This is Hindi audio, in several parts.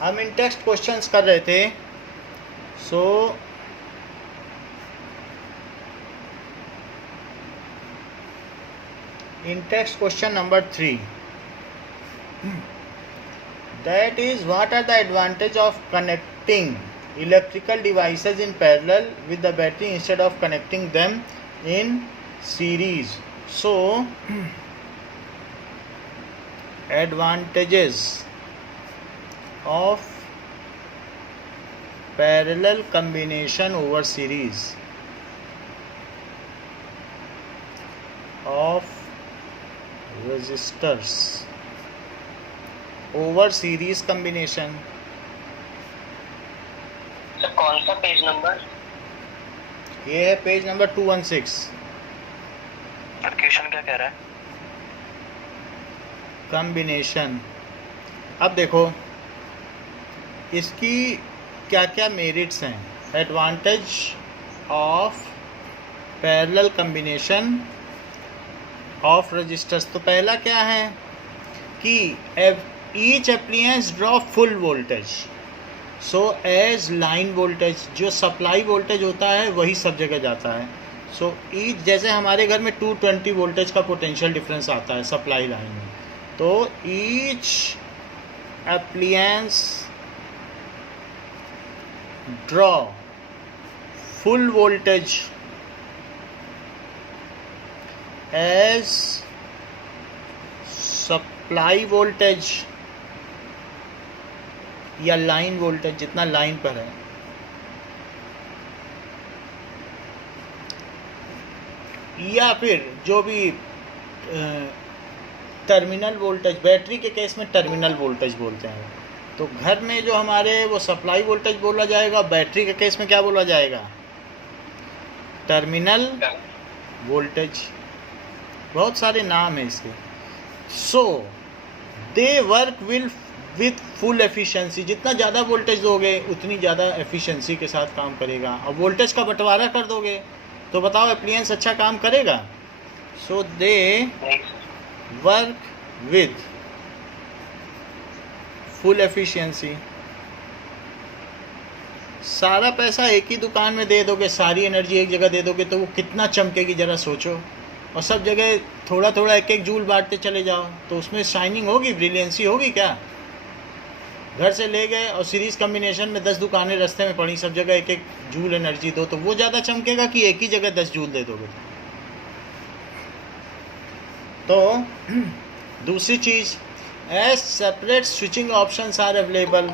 हम इन टेक्स्ट क्वेश्चंस कर रहे थे. सो in text question number 3, that is, what are the advantage of connecting electrical devices in parallel with the battery instead of connecting them in series? So advantages of parallel combination over series of resistors over series combination. Sir कौन सा पेज नंबर? ये है पेज नंबर 216. और क्वेश्चन क्या कह रहा है? कॉम्बिनेशन. अब देखो इसकी क्या क्या मेरिट्स हैं. Advantage of parallel combination of resistors. तो पहला क्या है कि each appliance draw full voltage, so as line voltage. जो सप्लाई वोल्टेज होता है वही सब जगह जाता है. सो ईच, जैसे हमारे घर में 220 वोल्टेज का पोटेंशियल डिफरेंस आता है सप्लाई लाइन में, तो each appliance draw full voltage as supply voltage या लाइन वोल्टेज जितना लाइन पर है. या फिर जो भी टर्मिनल वोल्टेज, बैटरी के केस में टर्मिनल वोल्टेज बोलते हैं. तो घर में जो हमारे वो सप्लाई वोल्टेज बोला जाएगा, बैटरी के केस में क्या बोला जाएगा? Terminal voltage. बहुत सारे नाम हैं इसके. So they work will with full efficiency. जितना ज़्यादा वोल्टेज दोगे उतनी ज़्यादा एफिशिएंसी के साथ काम करेगा. और वोल्टेज का बंटवारा कर दोगे तो बताओ एप्लियंस अच्छा काम करेगा. So they work with full efficiency. सारा पैसा एक ही दुकान में दे दोगे, सारी एनर्जी एक जगह दे दोगे तो वो कितना चमकेगी ज़रा सोचो. और सब जगह थोड़ा थोड़ा एक एक जूल बांटते चले जाओ तो उसमें शाइनिंग होगी, ब्रिलियंसी होगी क्या? घर से ले गए और सीरीज़ कम्बिनेशन में 10 दुकानें रास्ते में पड़ी, सब जगह एक एक जूल एनर्जी दो तो वो ज़्यादा चमकेगा कि एक ही जगह 10 जूल दे दोगे? तो दूसरी चीज़, as separate switching options are available.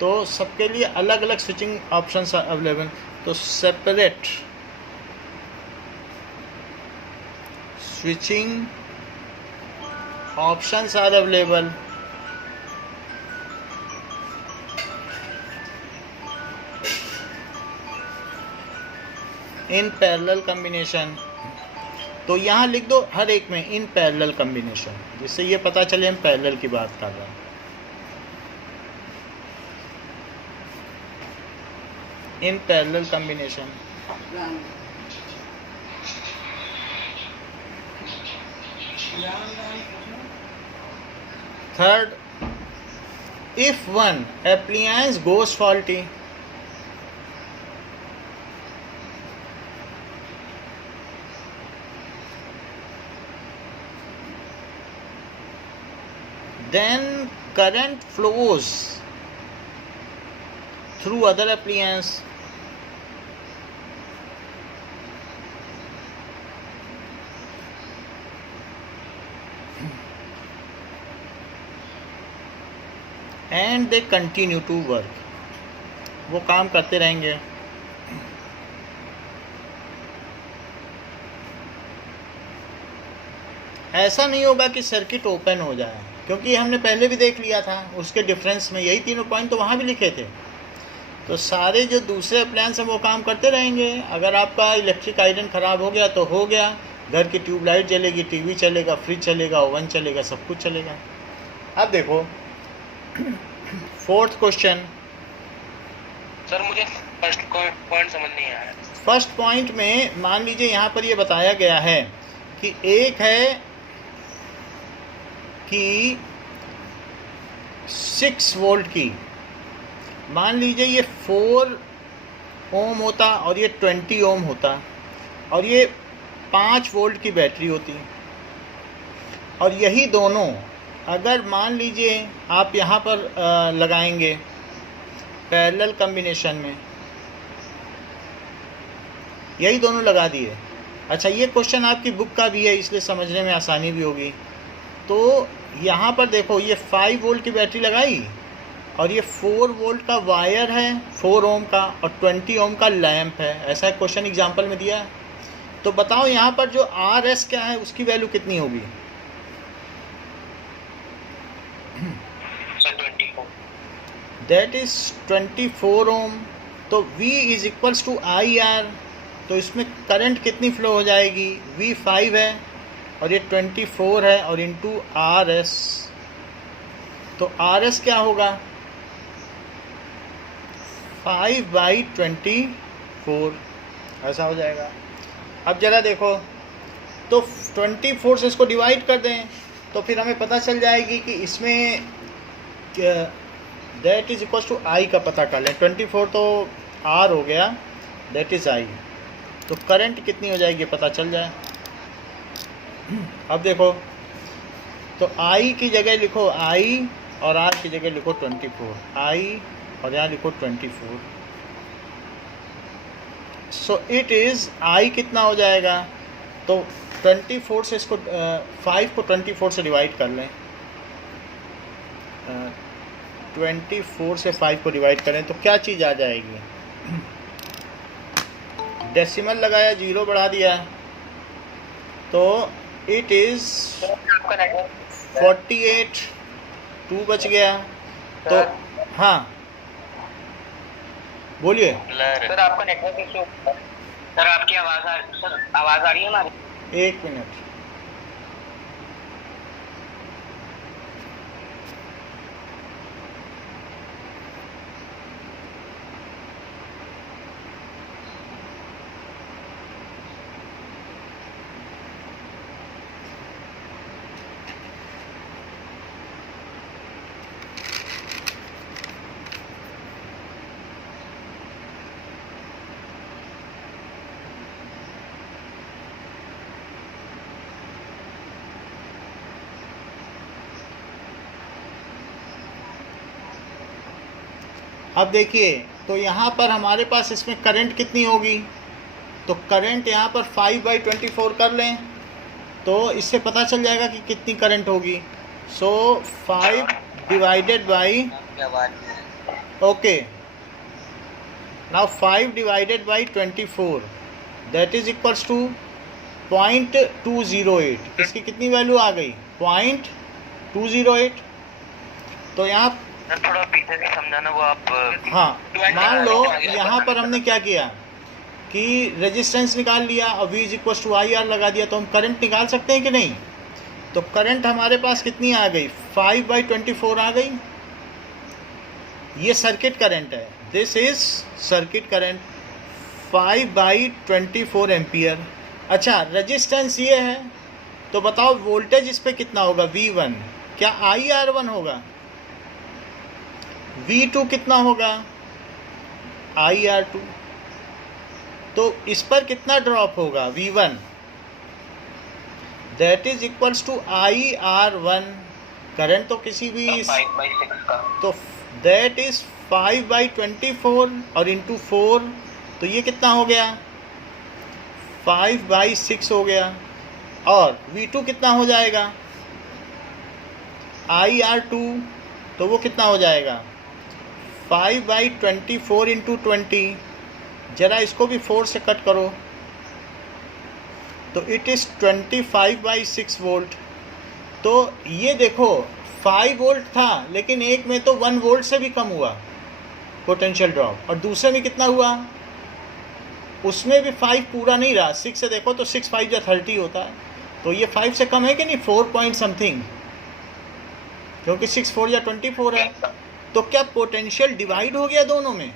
तो सबके लिए अलग अलग स्विचिंग ऑप्शंस आर अवेलेबल. तो separate switching options are available in parallel combination. तो यहाँ लिख दो हर एक में इन पैरेलल कॉम्बिनेशन, जिससे ये पता चले हम पैरेलल की बात कर रहे हैं. In parallel combination. Third, if one appliance goes faulty, then current flows through other appliance. And they continue to work. वो काम करते रहेंगे. ऐसा नहीं होगा कि सर्किट ओपन हो जाए, क्योंकि हमने पहले भी देख लिया था उसके डिफरेंस में यही तीनों पॉइंट तो वहाँ भी लिखे थे. तो सारे जो दूसरे अप्लायंस हैं वो काम करते रहेंगे. अगर आपका इलेक्ट्रिक आयरन ख़राब हो गया तो हो गया, घर की ट्यूबलाइट जलेगी, टीवी चलेगा, फ्रिज चलेगा, ओवन चलेगा, सब कुछ चलेगा. अब देखो फोर्थ क्वेश्चन. सर मुझे फर्स्ट पॉइंट समझ नहीं आया. फर्स्ट पॉइंट में मान लीजिए यहाँ पर ये बताया गया है कि एक है कि 6 वोल्ट की, मान लीजिए ये 4 ओम होता और ये 20 ओम होता और ये 5 वोल्ट की बैटरी होती, और यही दोनों अगर मान लीजिए आप यहाँ पर लगाएंगे पैरेलल कॉम्बिनेशन में, यही दोनों लगा दिए। अच्छा, ये क्वेश्चन आपकी बुक का भी है इसलिए समझने में आसानी भी होगी। तो यहाँ पर देखो ये 5 वोल्ट की बैटरी लगाई और ये 4 वोल्ट का वायर है 4 ओम का और 20 ओम का लैंप है, ऐसा एक क्वेश्चन एग्जाम्पल में दिया है। तो बताओ यहाँ पर जो RS क्या है उसकी वैल्यू कितनी होगी? That is 24 ohm. तो V is equals to IR, तो इसमें करंट कितनी फ्लो हो जाएगी? V 5 है और ये 24 है और इंटू RS, तो RS क्या होगा? 5/24, ऐसा हो जाएगा। अब ज़रा देखो, तो 24 से इसको डिवाइड कर दें तो फिर हमें पता चल जाएगी कि इसमें that is equal to I का पता कर लें। 24 तो R हो गया, दैट इज़ I, तो करंट कितनी हो जाएगी पता चल जाए। अब देखो, तो I की जगह लिखो I और R की जगह लिखो 24, I और यहाँ लिखो 24। सो इट इज़ I कितना हो जाएगा? तो 24 से इसको 5 को 24 से डिवाइड कर लें, 24 से 5 को डिवाइड करें तो क्या चीज़ आ जाएगी? डेसिमल लगाया, 0 बढ़ा दिया, तो इट इज़ 48, 2 बच गया। तो हाँ बोलिए सर, आपका नेटवर्क इशू। सर, आपकी आवाज़ आ रही है हमारी? 1 मिनट। अब देखिए, तो यहाँ पर हमारे पास इसमें करंट कितनी होगी? तो करंट यहाँ पर 5/24 कर लें तो इससे पता चल जाएगा कि कितनी करंट होगी। So 5 divided by, okay, now 5 divided by 24 that is equals to 0.208। इसकी कितनी वैल्यू आ गई? 0.208। तो यहाँ थोड़ा पीछे से समझाना वो आप। हाँ, मान लो यहाँ पर हमने क्या किया कि रेजिस्टेंस निकाल लिया और V is equal to IR लगा दिया, तो हम करंट निकाल सकते हैं कि नहीं? तो करंट हमारे पास कितनी आ गई? 5/24 आ गई। ये सर्किट करंट है, this is circuit current 5/24 ampere. अच्छा, रेजिस्टेंस ये है, तो बताओ वोल्टेज इस पर कितना होगा? V1, क्या IR1 होगा? V2 कितना होगा? IR2। तो इस पर कितना ड्रॉप होगा? V1, that is equals to IR1। Current तो किसी भी 5/6 का, तो दैट इज 5/24 और इंटू 4, तो ये कितना हो गया? 5/6 हो गया। और V2 कितना हो जाएगा? IR2, तो वो कितना हो जाएगा? 5/24 इंटू 20। ज़रा इसको भी 4 से कट करो तो इट इज़ 25/6 वोल्ट। तो ये देखो 5 वोल्ट था लेकिन एक में तो 1 वोल्ट से भी कम हुआ पोटेंशियल ड्रॉप, और दूसरे में कितना हुआ? उसमें भी 5 पूरा नहीं रहा। 6 से देखो तो 6 5 या 30 होता है, तो ये 5 से कम है कि नहीं? 4 पॉइंट समथिंग, क्योंकि 6 4 या 24 है। तो क्या पोटेंशियल डिवाइड हो गया दोनों में?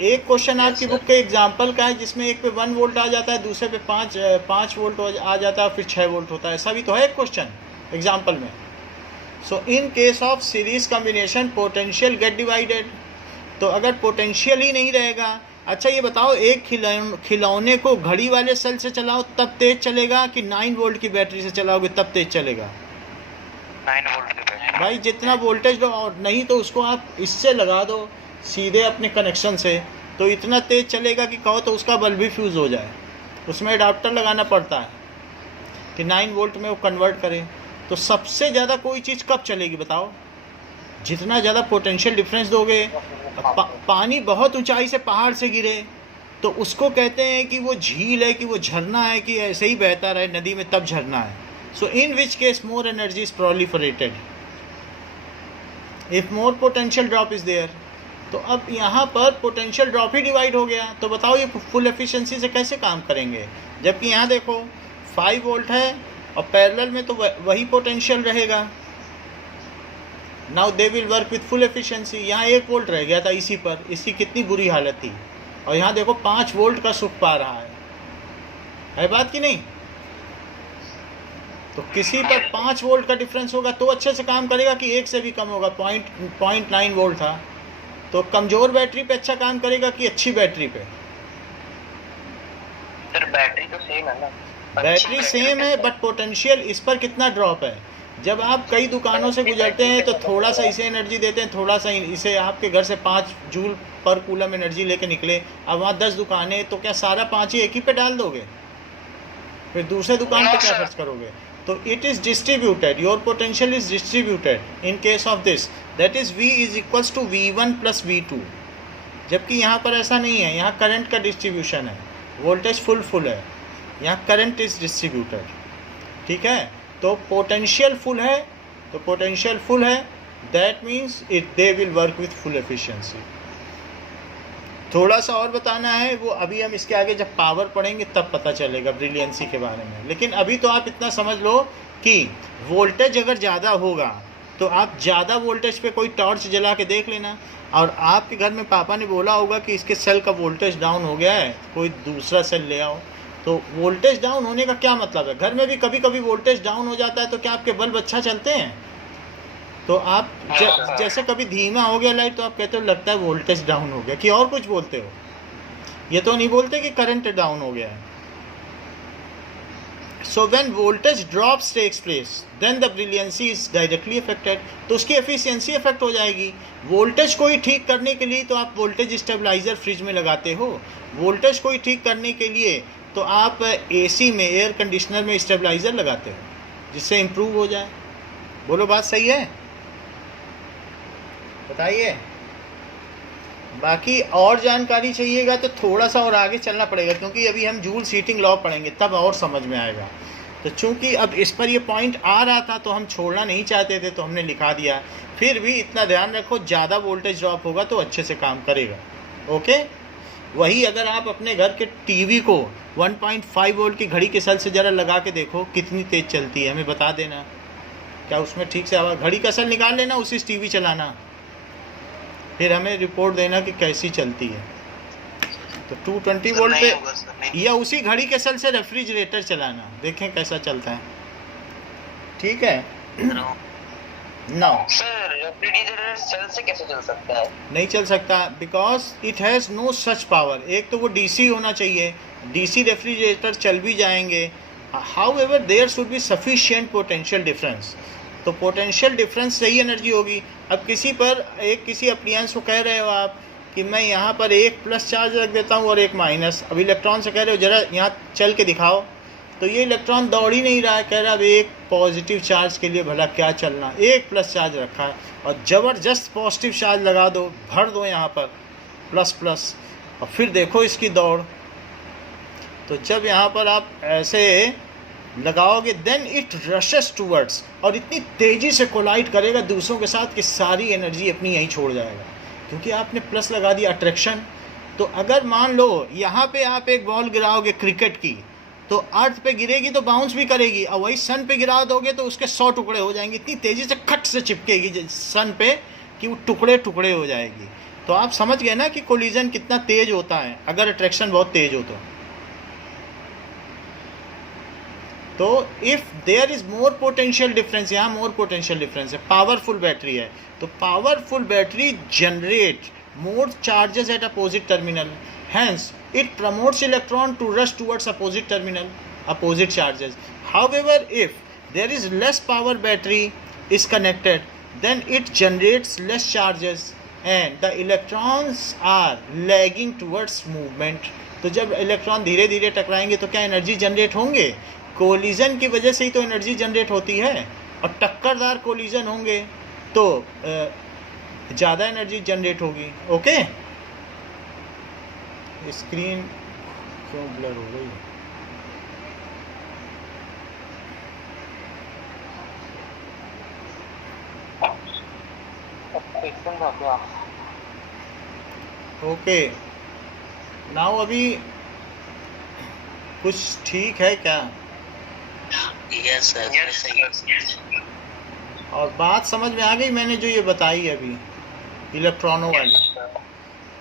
एक क्वेश्चन आपकी बुक के एग्जाम्पल का है जिसमें एक पे 1 वोल्ट आ जाता है, दूसरे पे 5 वोल्ट आ जाता है, फिर 6 वोल्ट होता है। ऐसा भी तो है एक क्वेश्चन एग्जाम्पल में। So in case of series combination potential get divided. तो अगर पोटेंशियल ही नहीं रहेगा, अच्छा ये बताओ, एक खिलौने को घड़ी वाले सेल से चलाओ तब तेज चलेगा कि 9 वोल्ट की बैटरी से चलाओगे तब तेज चलेगा? 9 वोल्ट की बैटरी। भाई जितना वोल्टेज दो, और नहीं तो उसको आप इससे लगा दो सीधे अपने कनेक्शन से, तो इतना तेज चलेगा कि कहो तो उसका बल्ब भी फ्यूज़ हो जाए। उसमें अडाप्टर लगाना पड़ता है कि 9 वोल्ट में वो कन्वर्ट करे। तो सबसे ज़्यादा कोई चीज़ कब चलेगी बताओ? जितना ज़्यादा पोटेंशियल डिफरेंस दोगे। पानी बहुत ऊंचाई से पहाड़ से गिरे तो उसको कहते हैं कि वो झील है, कि वो झरना है, कि ऐसे ही बहता रहे नदी में तब झरना है। So in which case more energy is proliferated if more potential drop is there. तो अब यहाँ पर पोटेंशियल ड्रॉप ही डिवाइड हो गया, तो बताओ ये फुल एफिशिएंसी से कैसे काम करेंगे? जबकि यहाँ देखो 5 वोल्ट है और पैरेलल में तो वही पोटेंशियल रहेगा। Now they will work with full efficiency. यहाँ 1 वोल्ट रह गया था इसी पर, इसकी कितनी बुरी हालत थी, और यहाँ देखो 5 वोल्ट का सुख पा रहा है बात कि नहीं? तो किसी पर 5 वोल्ट का डिफरेंस होगा तो अच्छे से काम करेगा कि 1 से भी कम होगा? 0.9 वोल्ट था, तो कमज़ोर बैटरी पे अच्छा काम करेगा कि अच्छी बैटरी पे? सर बैटरी तो सेम है ना। बैटरी सेम है बट पोटेंशियल इस पर कितना ड्रॉप है। जब आप कई दुकानों से गुजरते हैं तो थोड़ा सा इसे एनर्जी देते हैं, थोड़ा सा इसे, आपके घर से 5 जूल पर कूलम एनर्जी लेके निकले, अब वहाँ 10 दुकानें, तो क्या सारा 5 ही एक ही पे डाल दोगे? फिर दूसरे दुकान पे क्या खर्च करोगे? तो it is distributed, your potential is distributed in case of this, that is V is equals to V1 plus V2। जबकि यहाँ पर ऐसा नहीं है, यहाँ करंट का डिस्ट्रीब्यूशन है, वोल्टेज फुल है, यहाँ करंट इज डिस्ट्रीब्यूटेड। ठीक है, तो पोटेंशियल फुल है, that means it they will work with full efficiency. थोड़ा सा और बताना है, वो अभी हम इसके आगे जब पावर पढ़ेंगे तब पता चलेगा ब्रिलियंसी के बारे में। लेकिन अभी तो आप इतना समझ लो कि वोल्टेज अगर ज़्यादा होगा तो आप ज़्यादा वोल्टेज पे कोई टॉर्च जला के देख लेना, और आपके घर में पापा ने बोला होगा कि इसके सेल का वोल्टेज डाउन हो गया है, कोई दूसरा सेल ले आओ। तो वोल्टेज डाउन होने का क्या मतलब है? घर में भी कभी कभी वोल्टेज डाउन हो जाता है, तो क्या आपके बल्ब अच्छा चलते हैं? तो आप जैसे कभी धीमा हो गया लाइट तो आप कहते हो लगता है वोल्टेज डाउन हो गया, कि और कुछ बोलते हो? ये तो नहीं बोलते कि करंट डाउन हो गया है। So when voltage drops takes place then the brilliancy is directly affected, तो उसकी एफिशिएंसी अफेक्ट हो जाएगी। वोल्टेज को ही ठीक करने के लिए तो आप वोल्टेज स्टेबलाइजर फ्रिज में लगाते हो, वोल्टेज को ही ठीक करने के लिए तो आप एसी में, एयर कंडीशनर में स्टेबलाइजर लगाते हो जिससे इम्प्रूव हो जाए। बोलो बात सही है? बताइए। बाकी और जानकारी चाहिएगा तो थोड़ा सा और आगे चलना पड़ेगा, क्योंकि अभी हम जूल हीटिंग लॉ पढ़ेंगे तब और समझ में आएगा। तो चूंकि अब इस पर ये पॉइंट आ रहा था तो हम छोड़ना नहीं चाहते थे, तो हमने लिखा दिया। फिर भी इतना ध्यान रखो, ज़्यादा वोल्टेज ड्रॉप होगा तो अच्छे से काम करेगा। ओके, वही अगर आप अपने घर के टीवी को 1.5 वोल्ट की घड़ी के सेल से ज़रा लगा के देखो कितनी तेज़ चलती है, हमें बता देना। क्या उसमें ठीक से आवाज़, घड़ी का सेल निकाल लेना, उसी से टीवी चलाना, फिर हमें रिपोर्ट देना कि कैसी चलती है। तो 220 वोल्ट पे या उसी घड़ी के सेल से रेफ्रिजरेटर चलाना, देखें कैसा चलता है। ठीक है ना? सर रेफ्रिजरेटर सेल से कैसे चल सकता है? नहीं चल सकता, because it has no such power. एक तो वो डीसी होना चाहिए, डीसी रेफ्रिजरेटर चल भी जाएंगे, however there should be sufficient potential difference. तो पोटेंशियल डिफरेंस से ही एनर्जी होगी। अब किसी अप्लायंस को कह रहे हो आप कि मैं यहाँ पर एक प्लस चार्ज रख देता हूँ और एक माइनस, अब इलेक्ट्रॉन से कह रहे हो ज़रा यहाँ चल के दिखाओ, तो ये इलेक्ट्रॉन दौड़ ही नहीं रहा है, कह रहा है अब एक पॉजिटिव चार्ज के लिए भला क्या चलना, एक प्लस चार्ज रखा है और ज़बरदस्त पॉजिटिव चार्ज लगा दो, भर दो यहाँ पर प्लस प्लस, और फिर देखो इसकी दौड़। तो जब यहाँ पर आप ऐसे लगाओगे देन इट रशेस टूवर्ड्स, और इतनी तेज़ी से कोलाइड करेगा दूसरों के साथ कि सारी एनर्जी अपनी यहीं छोड़ जाएगा, क्योंकि आपने प्लस लगा दिया, अट्रैक्शन। तो अगर मान लो यहाँ पे आप एक बॉल गिराओगे क्रिकेट की, तो अर्थ पे गिरेगी तो बाउंस भी करेगी, और वही सन पे गिरा दोगे तो उसके 100 टुकड़े हो जाएंगे, इतनी तेज़ी से खट से चिपकेगी सन पे कि वो टुकड़े टुकड़े हो जाएगी। तो आप समझ गए ना कि कोलिजन कितना तेज़ होता है अगर अट्रैक्शन बहुत तेज़ हो तो। तो if there is more potential difference, यहाँ मोर पोटेंशियल डिफरेंस है, पावरफुल बैटरी है, तो powerful battery generate more charges at opposite terminal, hence it promotes electron to rush towards opposite terminal, opposite charges. However if there is less power battery is connected, then it generates less charges and the electrons are lagging towards movement. तो जब इलेक्ट्रॉन धीरे धीरे टकराएंगे तो क्या एनर्जी जनरेट होंगे? कोलिजन की वजह से ही तो एनर्जी जनरेट होती है, और टक्करदार कोलिजन होंगे तो ज़्यादा एनर्जी जनरेट होगी. ओके, स्क्रीन क्यों ब्लर हो गई? ओके, नाउ अभी कुछ ठीक है क्या? Yes sir. और बात समझ में आ गई मैंने जो ये बताई अभी इलेक्ट्रॉनों वाली,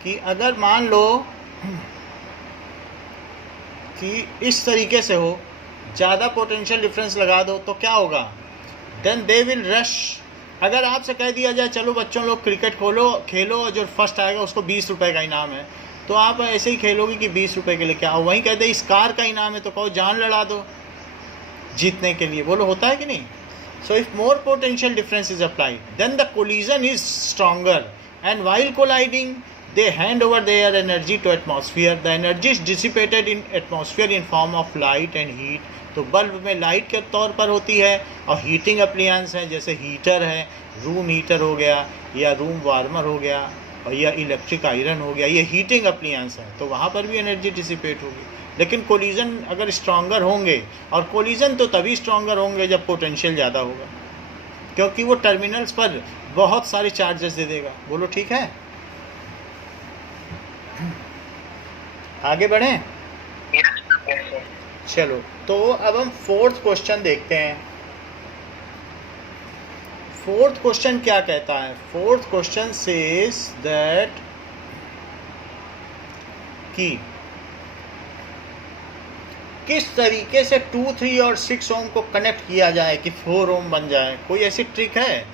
कि अगर मान लो कि इस तरीके से हो, ज़्यादा पोटेंशियल डिफरेंस लगा दो तो क्या होगा? Then they will rush. अगर आपसे कह दिया जाए चलो बच्चों लोग क्रिकेट खेलो और जो फर्स्ट आएगा उसको 20 रुपये का इनाम है, तो आप ऐसे ही खेलोगे कि 20 रुपये के लिए क्या? वहीं कहते इस कार का इनाम है तो कहो जान लड़ा दो जीतने के लिए. बोलो होता है कि नहीं? So if more potential difference is applied then the collision is stronger and while colliding they hand over their energy to atmosphere. The energy is dissipated in atmosphere in form of light and heat. तो बल्ब में लाइट के तौर पर होती है, और हीटिंग अप्लायंस हैं जैसे हीटर है, रूम हीटर हो गया या रूम वार्मर हो गया, और या इलेक्ट्रिक आयरन हो गया, ये हीटिंग अप्लायंस है, तो वहाँ पर भी एनर्जी डिसिपेट होगी. लेकिन कोलिजन अगर स्ट्रॉन्गर होंगे, और कोलिजन तो तभी स्ट्रॉन्गर होंगे जब पोटेंशियल ज़्यादा होगा, क्योंकि वो टर्मिनल्स पर बहुत सारे चार्जेस दे देगा. बोलो ठीक है? आगे बढ़ें? चलो, तो अब हम फोर्थ क्वेश्चन देखते हैं. फोर्थ क्वेश्चन क्या कहता है? फोर्थ क्वेश्चन सेज दैट कि किस तरीके से 2, 3 और 6 ओम को कनेक्ट किया जाए कि 4 ओम बन जाए. कोई ऐसी ट्रिक है?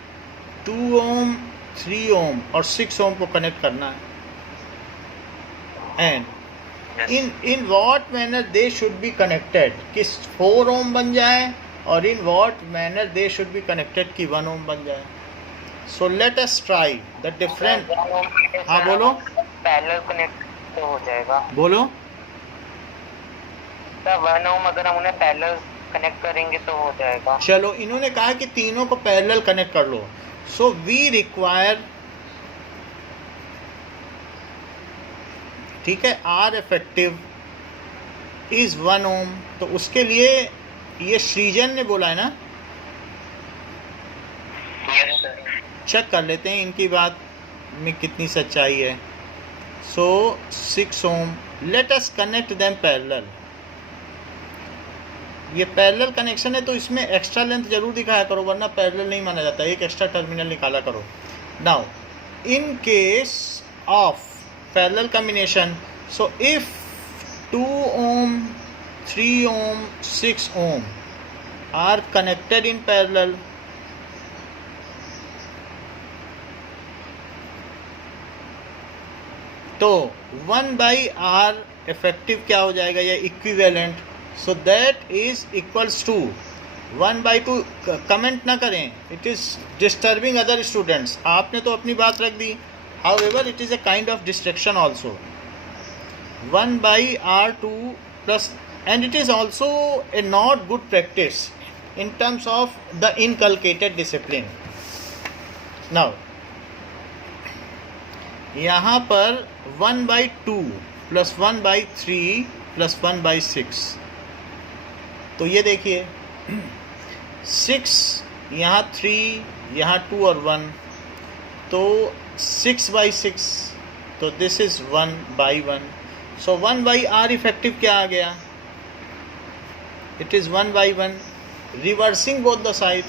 2 ओम, 3 ओम और 6 ओम को कनेक्ट करना है. And in what manner they should be connected, किस 4 ओम बन जाए, और in what manner they should be connected कि 1 ओम बन जाए. So let us try the different. हाँ बोलो. पैरेलल कनेक्ट तो हो जाएगा. बोलो. 1 ओम अगर हम उन्हें पैरेलल कनेक्ट करेंगे तो हो जाएगा. चलो, इन्होंने कहा कि तीनों को पैरेलल कनेक्ट कर लो. So we require, ठीक है, आर इफेक्टिव इज 1 ओम. तो उसके लिए ये सृजन ने बोला है ना? Yes sir. चेक कर लेते हैं इनकी बात में कितनी सच्चाई है. So 6 ohm, let us connect them parallel. ये पैरेलल कनेक्शन है तो इसमें एक्स्ट्रा लेंथ जरूर दिखाया करो, वरना पैरेलल नहीं माना जाता. एक एक्स्ट्रा टर्मिनल निकाला करो. Now in case of parallel combination, so if 2 ohm, 3 ohm, 6 ohm are connected in parallel, तो 1/R effective क्या हो जाएगा? या equivalent. So that is equals to 1/2. Comment ना करें, it is disturbing other students. आपने तो अपनी बात रख दी. However, it is a kind of distraction also. 1/R2 plus, and it is also a not good practice in terms of the inculcated discipline. Now, यहाँ पर 1/2 plus 1/3 plus 1/6. तो ये देखिए 6, यहाँ 3, यहाँ 2 और 1, तो 6/6, तो this is 1/1. So 1/R effective क्या आ गया? It is 1/1. Reversing both the side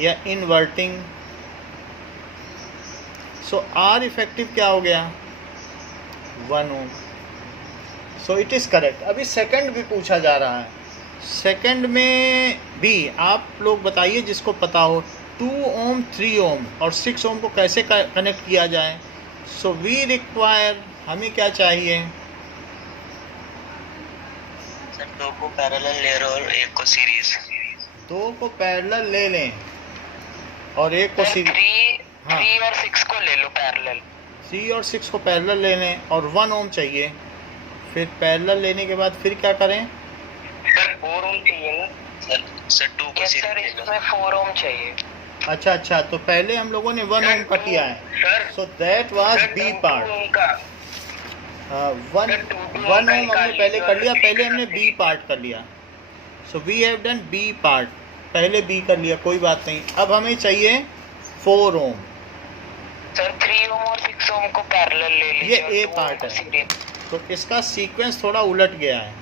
या इन्वर्टिंग. सो R इफेक्टिव क्या हो गया? 1 ohm. So it is correct. अभी सेकंड भी पूछा जा रहा है सेकंड में भी आप लोग बताइए जिसको पता हो 2 ओम 3 ओम और 6 ओम को कैसे कनेक्ट किया जाए। सो वी रिक्वायर, हमें क्या चाहिए? सर 2 को पैरेलल ले रहे और 1 को सीरीज। 2 को पैरेलल ले लें और 1 को सीरीज। 3 और 6 को ले लो पैरेलल। 3 और 6 को पैरेलल ले लें और 1 ओम चाहिए। फिर पैरेलल लेने के बाद फिर क्या करें? सर 4 ओम चाहिए ना सर 2 को सीरीज। सर इसमें 4 ओम चाहिए। अच्छा, तो पहले हम लोगों ने 1 ओम का किया है। So that was B part. 1 ohm हमने पहले कर लिया, पहले हमने बी पार्ट कर लिया। So we have done B part, पहले बी कर लिया, कोई बात नहीं। अब हमें चाहिए 4 ओम। सर 3 ओम और 6 ओम को पैरेलल ले लीजिए। ये ए पार्ट है, तो इसका सीक्वेंस थोड़ा उलट गया है।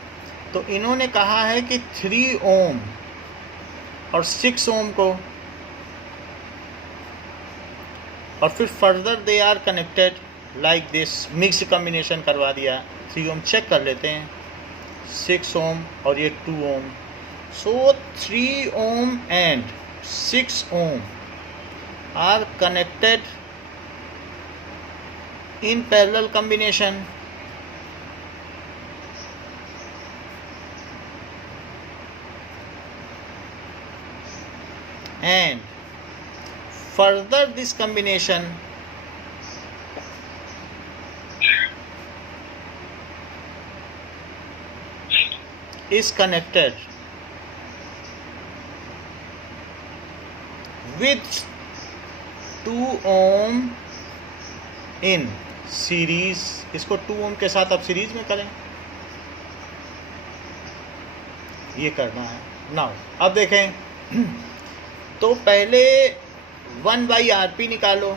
तो इन्होंने कहा है कि 3 ओम और 6 ओम को, और फिर further they are connected like this, mix combination करवा दिया। 3 ओम चेक कर लेते हैं, 6 ओम और ये 2 ohm. So 3 ohm and 6 ohm are connected in parallel combination. And further this combination is connected with 2 ohm in series. इसको 2 ओम के साथ आप सीरीज में करें, ये करना है। नाउ अब देखें, तो पहले 1/RP निकालो।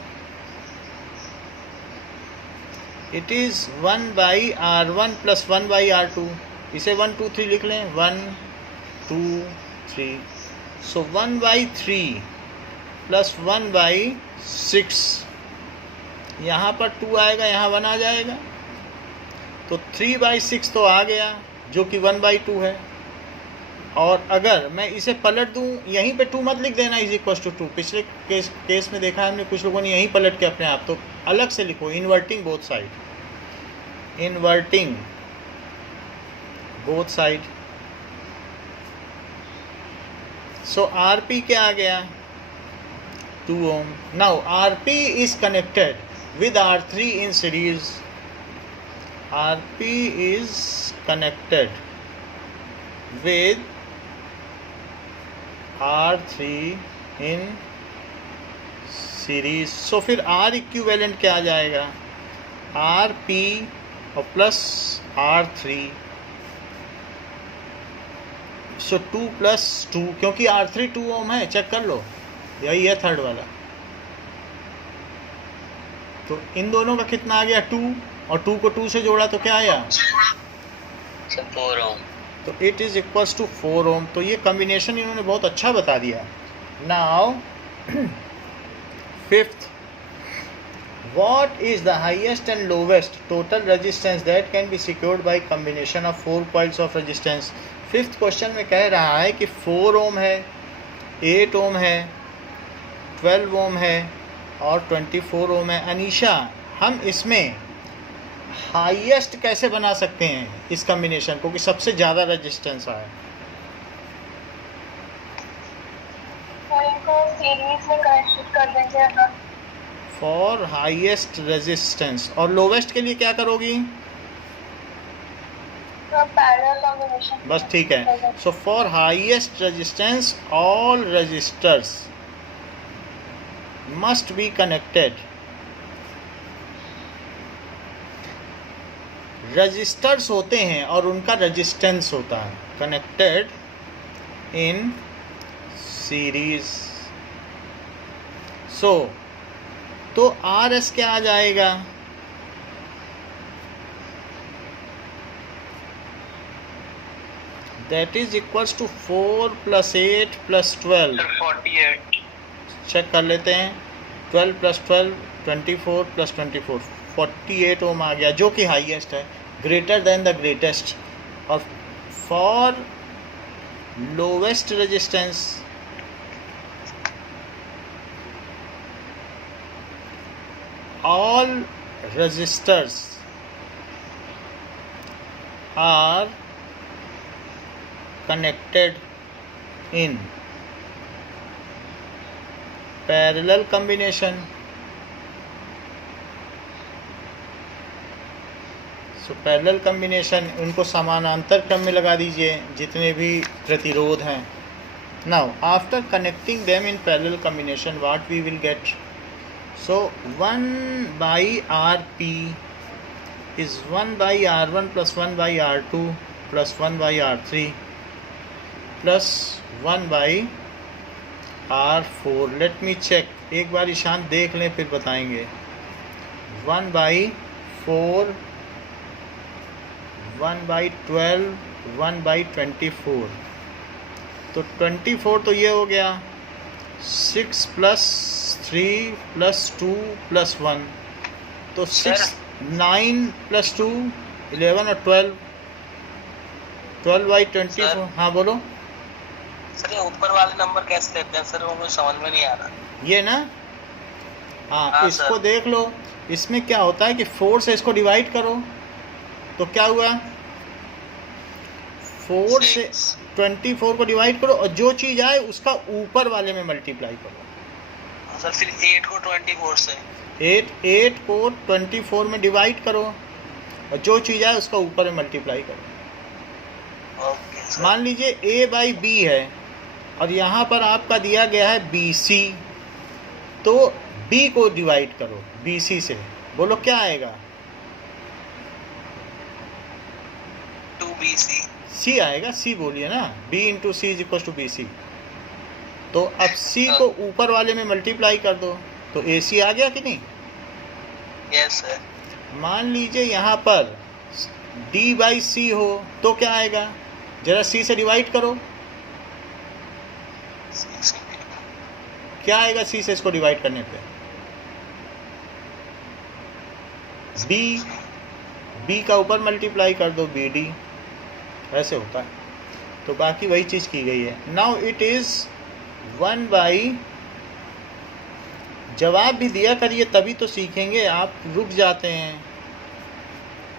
It is 1/R1 plus 1/R2। इसे 1 2 3 लिख लें, 1 2 3। सो 1/3 प्लस 1/6, यहाँ पर 2 आएगा, यहाँ 1 आ जाएगा, तो 3/6 तो आ गया जो कि 1/2 है। और अगर मैं इसे पलट दूँ, यहीं पे 2 मत लिख देना इज इक्वल टू 2। पिछले केस में देखा है हमने, कुछ लोगों ने यहीं पलट के अपने आप, तो अलग से लिखो, inverting both side, inverting both side. So RP क्या आ गया? 2 ohm. Now RP is connected with R3 in series. RP is connected with R3 in series. So फिर R equivalent क्या आ जाएगा? RP और प्लस R3। सो 2 प्लस 2, क्योंकि R3 2 ओम है, चेक कर लो, यही है थर्ड वाला। तो इन दोनों का कितना आ गया? 2, और 2 को 2 से जोड़ा तो क्या आया? 4 ओम। तो इट इज इक्वल्स टू 4 ओम। तो ये कॉम्बिनेशन इन्होंने बहुत अच्छा बता दिया। Now fifth, what is the highest and lowest total resistance that can be secured by combination of 4 coils of resistance. Fifth question में कह रहा है कि 4 ओम है, 8 ओम है, 12 ओम है और 24 ओम है। अनीशा, हम इसमें हाईएस्ट कैसे बना सकते हैं इस कॉम्बिनेशन को कि सबसे ज़्यादा रेजिस्टेंस आए? सीरीज में कनेक्ट कर देंगे फॉर हाईएस्ट रेजिस्टेंस। और लोवेस्ट के लिए क्या करोगी? Parallel combination. बस ठीक है। So for highest resistance all resistors must be connected. Resistors होते हैं और उनका रेजिस्टेंस होता है, कनेक्टेड इन सीरीज। सो तो RS क्या आ जाएगा? That is equals to 4 + 8 + 12। 48। Check कर लेते हैं। 12 + 12 24 + 24 48 ओम आ गया, जो कि हाईएस्ट है, ग्रेटर देन द ग्रेटेस्ट। और for lowest resistance all resistors are connected in parallel combination. So parallel combination, उनको समानांतर क्रम में लगा दीजिए जितने भी प्रतिरोध हैं. Now after connecting them in parallel combination what we will get? So 1/Rp is 1/R1 plus 1/R2 plus 1/R3 plus 1/R4. Let me check, एक बार ईशान देख लें फिर बताएंगे. 1/4, 1/12, 1/24. तो 24 तो ये हो गया 6 + 3 + 2 + 1. तो 6, 9 + 2 11 और 12, 12/24. हाँ बोलो सर, ये ऊपर वाले नंबर कैसे लेते हैं सर, वो मुझे समझ में नहीं आ रहा. ये ना, हाँ हाँ, इसको सर. देख लो. इसमें क्या होता है कि 4 से इसको डिवाइड करो तो क्या हुआ, 4 से 24 को डिवाइड करो और जो चीज़ आए उसका ऊपर वाले में मल्टीप्लाई करो. सर फिर 8 को 24 से 8 को 24 में डिवाइड करो और जो चीज़ आए उसका ऊपर में मल्टीप्लाई करो. Okay sir. मान लीजिए A/B है और यहाँ पर आपका दिया गया है BC, तो B को डिवाइड करो BC से. बोलो क्या आएगा? 2BC. C आएगा. C बोलिए ना, B × C = BC. तो अब C को ऊपर वाले में मल्टीप्लाई कर दो तो AC आ गया कि नहीं? Yes sir. मान लीजिए यहाँ पर D/C हो तो क्या आएगा? जरा C से डिवाइड करो, क्या आएगा C से इसको डिवाइड करने पे? B का ऊपर मल्टीप्लाई कर दो BD. ऐसे होता है. तो बाकी वही चीज़ की गई है. नाउ इट इज़ 1/, जवाब भी दिया करिए तभी तो सीखेंगे, आप रुक जाते हैं.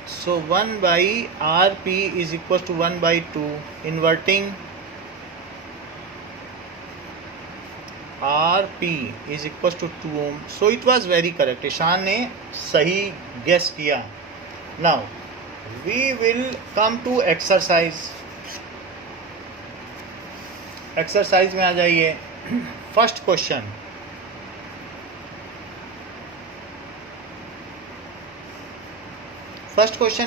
सो 1/Rp is equals to 1/2. Inverting Rp is equals to 2 ohm. So it was very correct. Ishaan ने सही गेस किया. Now we will come to exercise. Exercise में आ जाइए. फर्स्ट क्वेश्चन,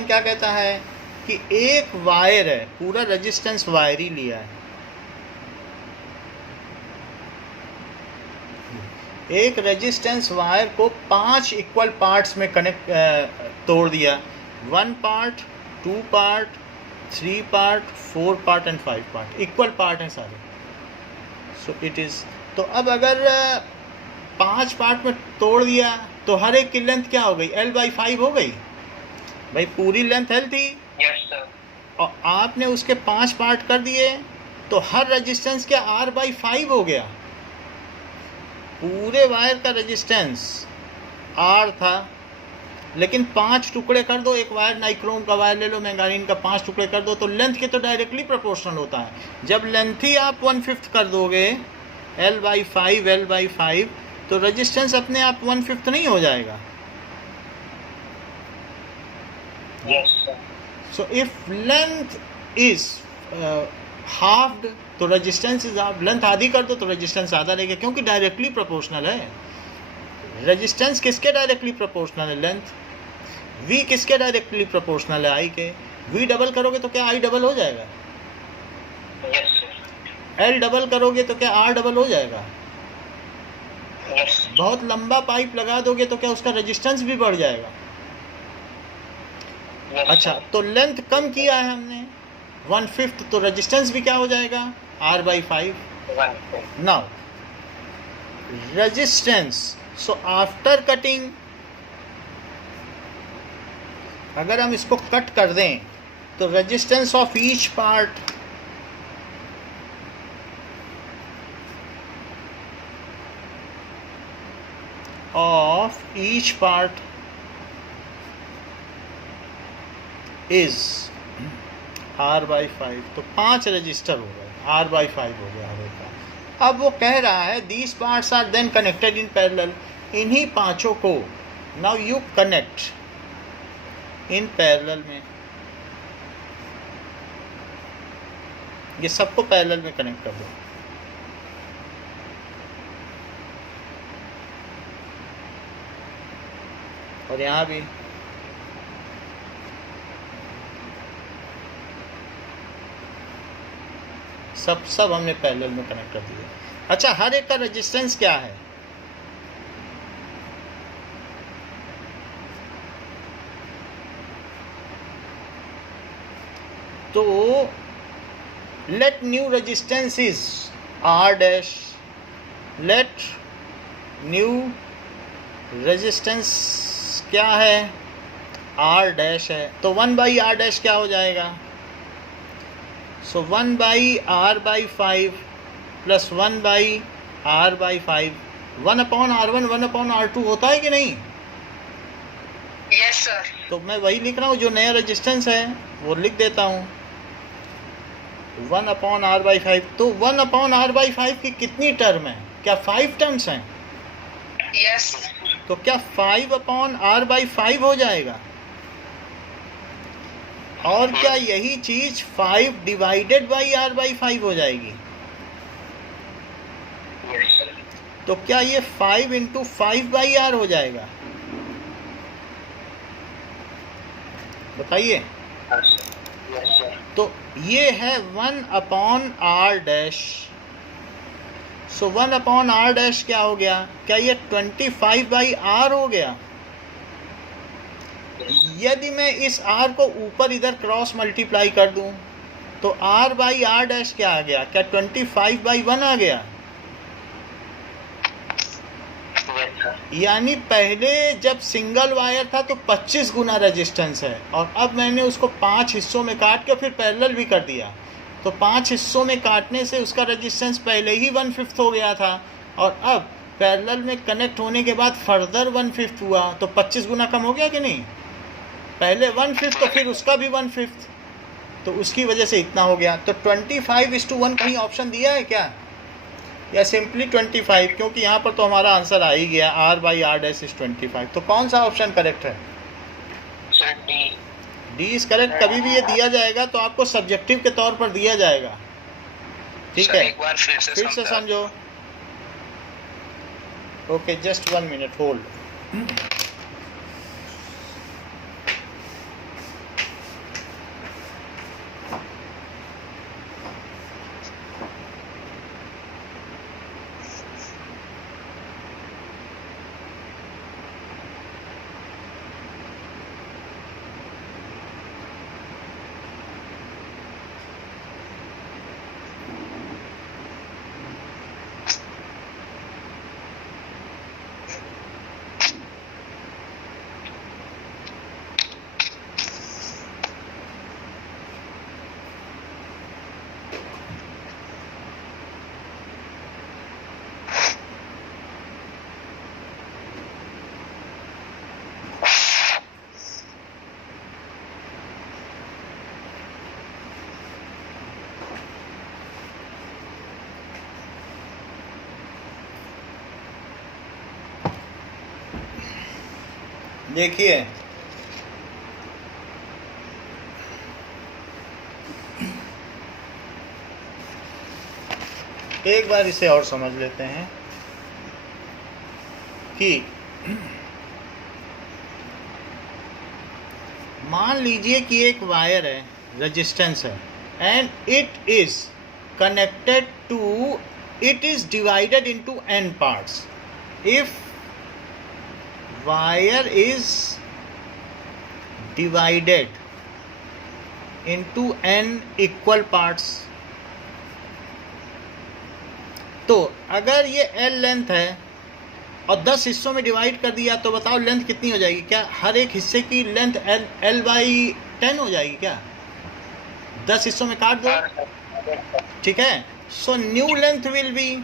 क्या कहता है कि एक वायर है, पूरा रेजिस्टेंस वायर ही लिया है. एक रेजिस्टेंस वायर को 5 इक्वल पार्ट्स में तोड़ दिया. 1 part, 2 part, 3 part, 4 part and 5 part. Equal part हैं सारे. सो इट इज़, तो अब अगर 5 पार्ट में तोड़ दिया तो हर एक की लेंथ क्या हो गई? L/5 हो गई. भाई पूरी लेंथ L थी. Yes sir. और आपने उसके 5 पार्ट कर दिए तो हर रेजिस्टेंस क्या R/5 हो गया. पूरे वायर का रेजिस्टेंस R था, लेकिन 5 टुकड़े कर दो. एक वायर नाइक्रोम का वायर ले लो, मैंगानीन का 5 टुकड़े कर दो तो लेंथ के तो डायरेक्टली प्रोपोर्शनल होता है. जब लेंथ ही आप 1/5 कर दोगे L/5 तो रेजिस्टेंस अपने आप 1/5 नहीं हो जाएगा. Yes sir. So if length is halved तो रेजिस्टेंस इज हाफ. लेंथ आधी कर दो तो रेजिस्टेंस आधा रहेगा, क्योंकि डायरेक्टली प्रोपोर्शनल है. रेजिस्टेंस किसके डायरेक्टली प्रोपोर्शनल है? लेंथ. V किसके डायरेक्टली प्रोपोर्शनल है? I के. V डबल करोगे तो क्या I डबल हो जाएगा? Yes sir. L डबल करोगे तो क्या R डबल हो जाएगा? यस. बहुत लंबा पाइप लगा दोगे तो क्या उसका रेजिस्टेंस भी बढ़ जाएगा? अच्छा, तो लेंथ कम किया है हमने 1/5, तो रेजिस्टेंस भी क्या हो जाएगा? R/5. Now resistance. So after cutting अगर हम इसको कट कर दें तो resistance of each part of each part is R/5। तो 5 रजिस्टर हो गए, R/5 हो गया हर एक का। अब वो कह रहा है these parts are then connected in parallel. इन्हीं पांचों को now you connect in parallel में, ये सबको पैरेलल में कनेक्ट कर दो। और यहाँ भी सब हमने पैरेलल में कनेक्ट कर दिया। अच्छा, हर एक का रेजिस्टेंस क्या है? तो let new resistance is R', let new resistance क्या है? R' है। तो 1/R' क्या हो जाएगा? सो 1/R/5 plus 1/R/5, 1/R1 1/R2 होता है कि नहीं? Yes sir. तो मैं वही लिख रहा हूँ, जो नया रेजिस्टेंस है वो लिख देता हूँ, 1/R/5। तो 1/R/5 की कितनी टर्म है? क्या 5 टर्म्स हैं? यस। तो क्या 5/R/5 हो जाएगा? और क्या यही चीज 5 डिवाइडेड बाई R/5 हो जाएगी? तो क्या ये 5 इंटू 5/R हो जाएगा? बताइए। तो ये है 1/R'। सो 1/R' क्या हो गया? क्या ये 25/R हो गया? यदि मैं इस R को ऊपर इधर क्रॉस मल्टीप्लाई कर दूं तो R/R' क्या आ गया? क्या 25/1 आ गया? यानी पहले जब सिंगल वायर था तो 25 गुना रेजिस्टेंस है, और अब मैंने उसको 5 हिस्सों में काट के फिर पैरेलल भी कर दिया। तो 5 हिस्सों में काटने से उसका रेजिस्टेंस पहले ही 1/5 हो गया था, और अब पैरेलल में कनेक्ट होने के बाद फर्दर 1/5 हुआ, तो 25 गुना कम हो गया कि नहीं? पहले 1/5 तो फिर उसका भी 1/5, तो उसकी वजह से इतना हो गया। तो 25:1 कहीं ऑप्शन दिया है क्या, या सिंपली 25? क्योंकि यहाँ पर तो हमारा आंसर आ ही गया, R/R' इज 25। तो कौन सा ऑप्शन करेक्ट है? D is correct. कभी भी ये दिया जाएगा तो आपको सब्जेक्टिव के तौर पर दिया जाएगा, ठीक है? एक बार फिर से समझो। Okay, just 1 minute hold. देखिए, एक बार इसे और समझ लेते हैं कि मान लीजिए कि एक वायर है, रेजिस्टेंस है, and it is connected to, it is divided into n parts. If wire is divided into n equal parts, तो अगर ये L लेंथ है और 10 हिस्सों में डिवाइड कर दिया तो बताओ लेंथ कितनी हो जाएगी? क्या हर एक हिस्से की लेंथ L/10 हो जाएगी क्या? 10 हिस्सों में काट दो, ठीक है? So new length will be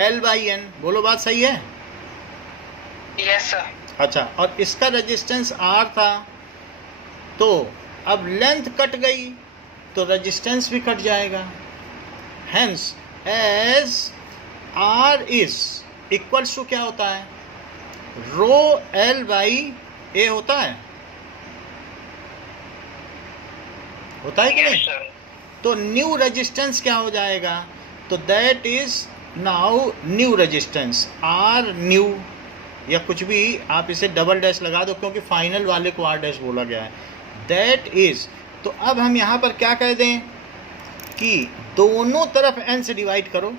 L by n, बोलो बात सही है? Yes sir. अच्छा, और इसका रेजिस्टेंस R था, तो अब लेंथ कट गई तो रेजिस्टेंस भी कट जाएगा। Hence as R is equals to क्या होता है, रो L बाई ए होता है कि नहीं? सर। तो न्यू रेजिस्टेंस क्या हो जाएगा, तो that is now new resistance R new, या कुछ भी आप इसे डबल डैश लगा दो क्योंकि फाइनल वाले को R डैश बोला गया है, दैट इज। तो अब हम यहाँ पर क्या कह दें कि दोनों तरफ n से डिवाइड करो,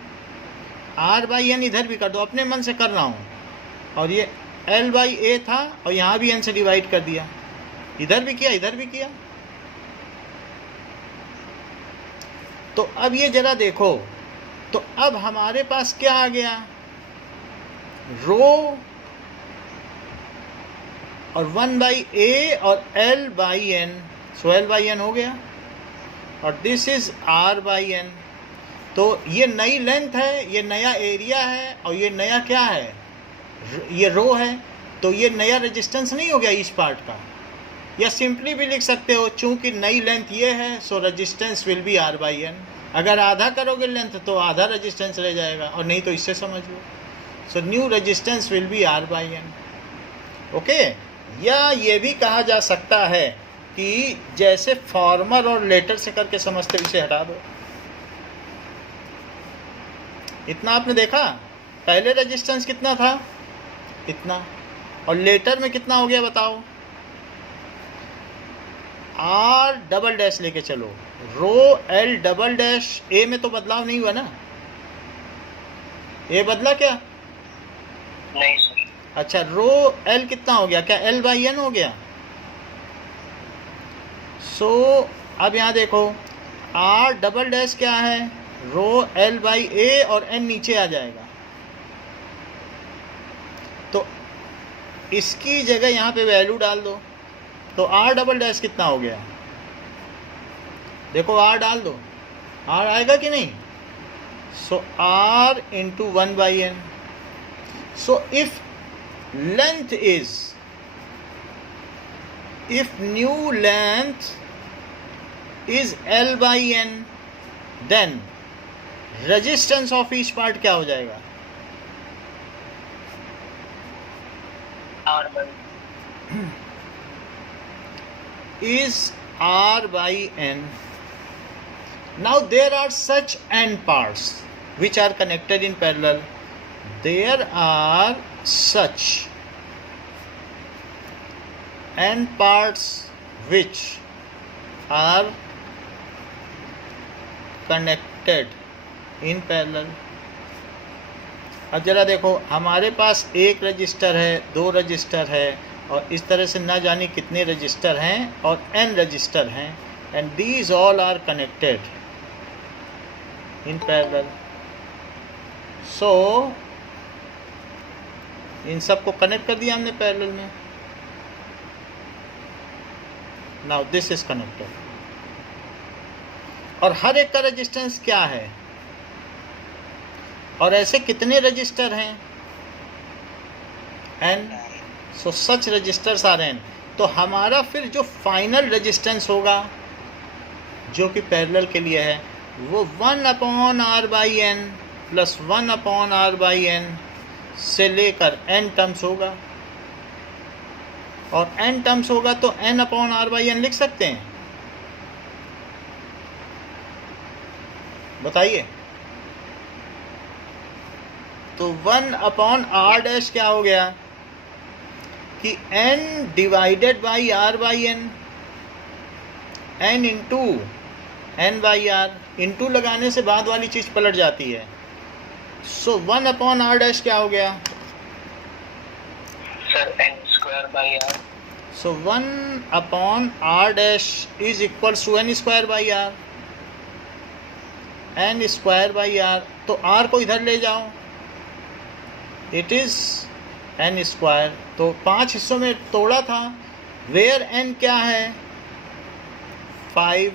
R बाई एन इधर भी कर दो, अपने मन से कर रहा हूँ, और ये L बाई ए था और यहाँ भी n से डिवाइड कर दिया, इधर भी किया इधर भी किया। तो अब ये जरा देखो, तो अब हमारे पास क्या आ गया, रो और 1 बाई ए और L by n, so L by n हो गया, और this is R by n. तो ये नई लेंथ है, ये नया एरिया है, और ये नया क्या है, ये रो है, तो ये नया रेजिस्टेंस नहीं हो गया इस पार्ट का। या सिंपली भी लिख सकते हो, चूंकि नई लेंथ ये है so resistance will be R by n. अगर आधा करोगे लेंथ तो आधा रेजिस्टेंस रह जाएगा, और नहीं तो इससे समझ लो, so new resistance will be R by N. Okay, या ये भी कहा जा सकता है कि जैसे फॉर्मर और लेटर से करके समझते, इसे हटा दो। इतना आपने देखा, पहले रेजिस्टेंस कितना था, इतना, और लेटर में कितना हो गया बताओ, R डबल डैश लेके चलो, रो L डबल डैश, ए में तो बदलाव नहीं हुआ ना, ए बदला क्या? नहीं सर। अच्छा, रो L कितना हो गया, क्या L बाई एन हो गया? सो अब यहाँ देखो, R डबल डैश क्या है, रो L बाई ए, और n नीचे आ जाएगा, तो इसकी जगह यहाँ पे वैल्यू डाल दो, तो R डबल डैश कितना हो गया, देखो R डाल दो, R आएगा कि नहीं, so R into 1 by n. So if length is, if new length is L by n, then resistance of each part क्या हो जाएगा, R by is R by n. Now there are such n parts which are connected in parallel. There are such n parts which are connected in parallel. अब जरा देखो, हमारे पास एक रजिस्टर है, दो रजिस्टर है, और इस तरह से ना जाने कितने रजिस्टर हैं, और n रजिस्टर हैं, and these all are connected in parallel. So इन सब को कनेक्ट कर दिया हमने पैरेलल में। नाउ दिस इज कनेक्टेड, और हर एक का रेजिस्टेंस क्या है, और ऐसे कितने रजिस्टर हैं, n। So such resistors are n। तो हमारा फिर जो फाइनल रेजिस्टेंस होगा, जो कि पैरेलल के लिए है, वो 1 upon R by n plus 1 upon R by n से लेकर n टर्म्स होगा, और n टर्म्स होगा तो n upon R by n लिख सकते हैं, बताइए। तो 1 अपॉन R डैश क्या हो गया कि n divided by R by n, n into n by R, into लगाने से बाद वाली चीज़ पलट जाती है। सो 1 अपॉन R डैश क्या हो गया sir, n square by R। So 1 upon R dash is equals to n square by R, n square by R। तो R को इधर ले जाओ, इट इज़ n स्क्वायर। तो 5 हिस्सों में तोड़ा था, वेयर n क्या है 5।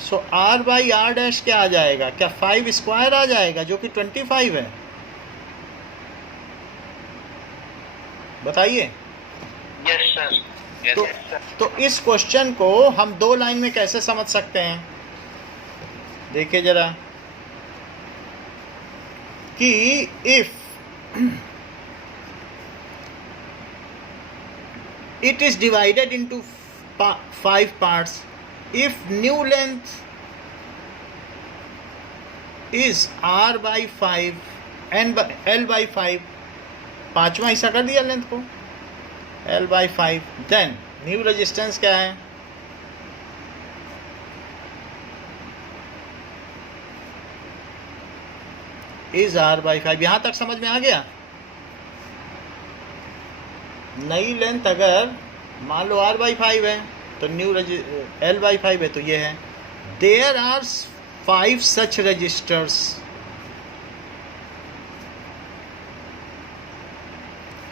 सो R बाई R डैश क्या आ जाएगा, क्या 5 स्क्वायर आ जाएगा, जो कि 25 है। बताइए। Yes sir. तो, तो इस क्वेश्चन को हम दो लाइन में कैसे समझ सकते हैं, देखिए जरा, कि if it is divided into 5 parts, if new length is r by 5 and l by 5, पांचवा हिस्सा कर दिया लेंथ को, l by 5, then new resistance क्या है, इज r by 5। यहां तक समझ में आ गया। नई लेंथ अगर मान लो r by 5 है तो न्यू l by 5 है, तो ये है। There are 5 such resistors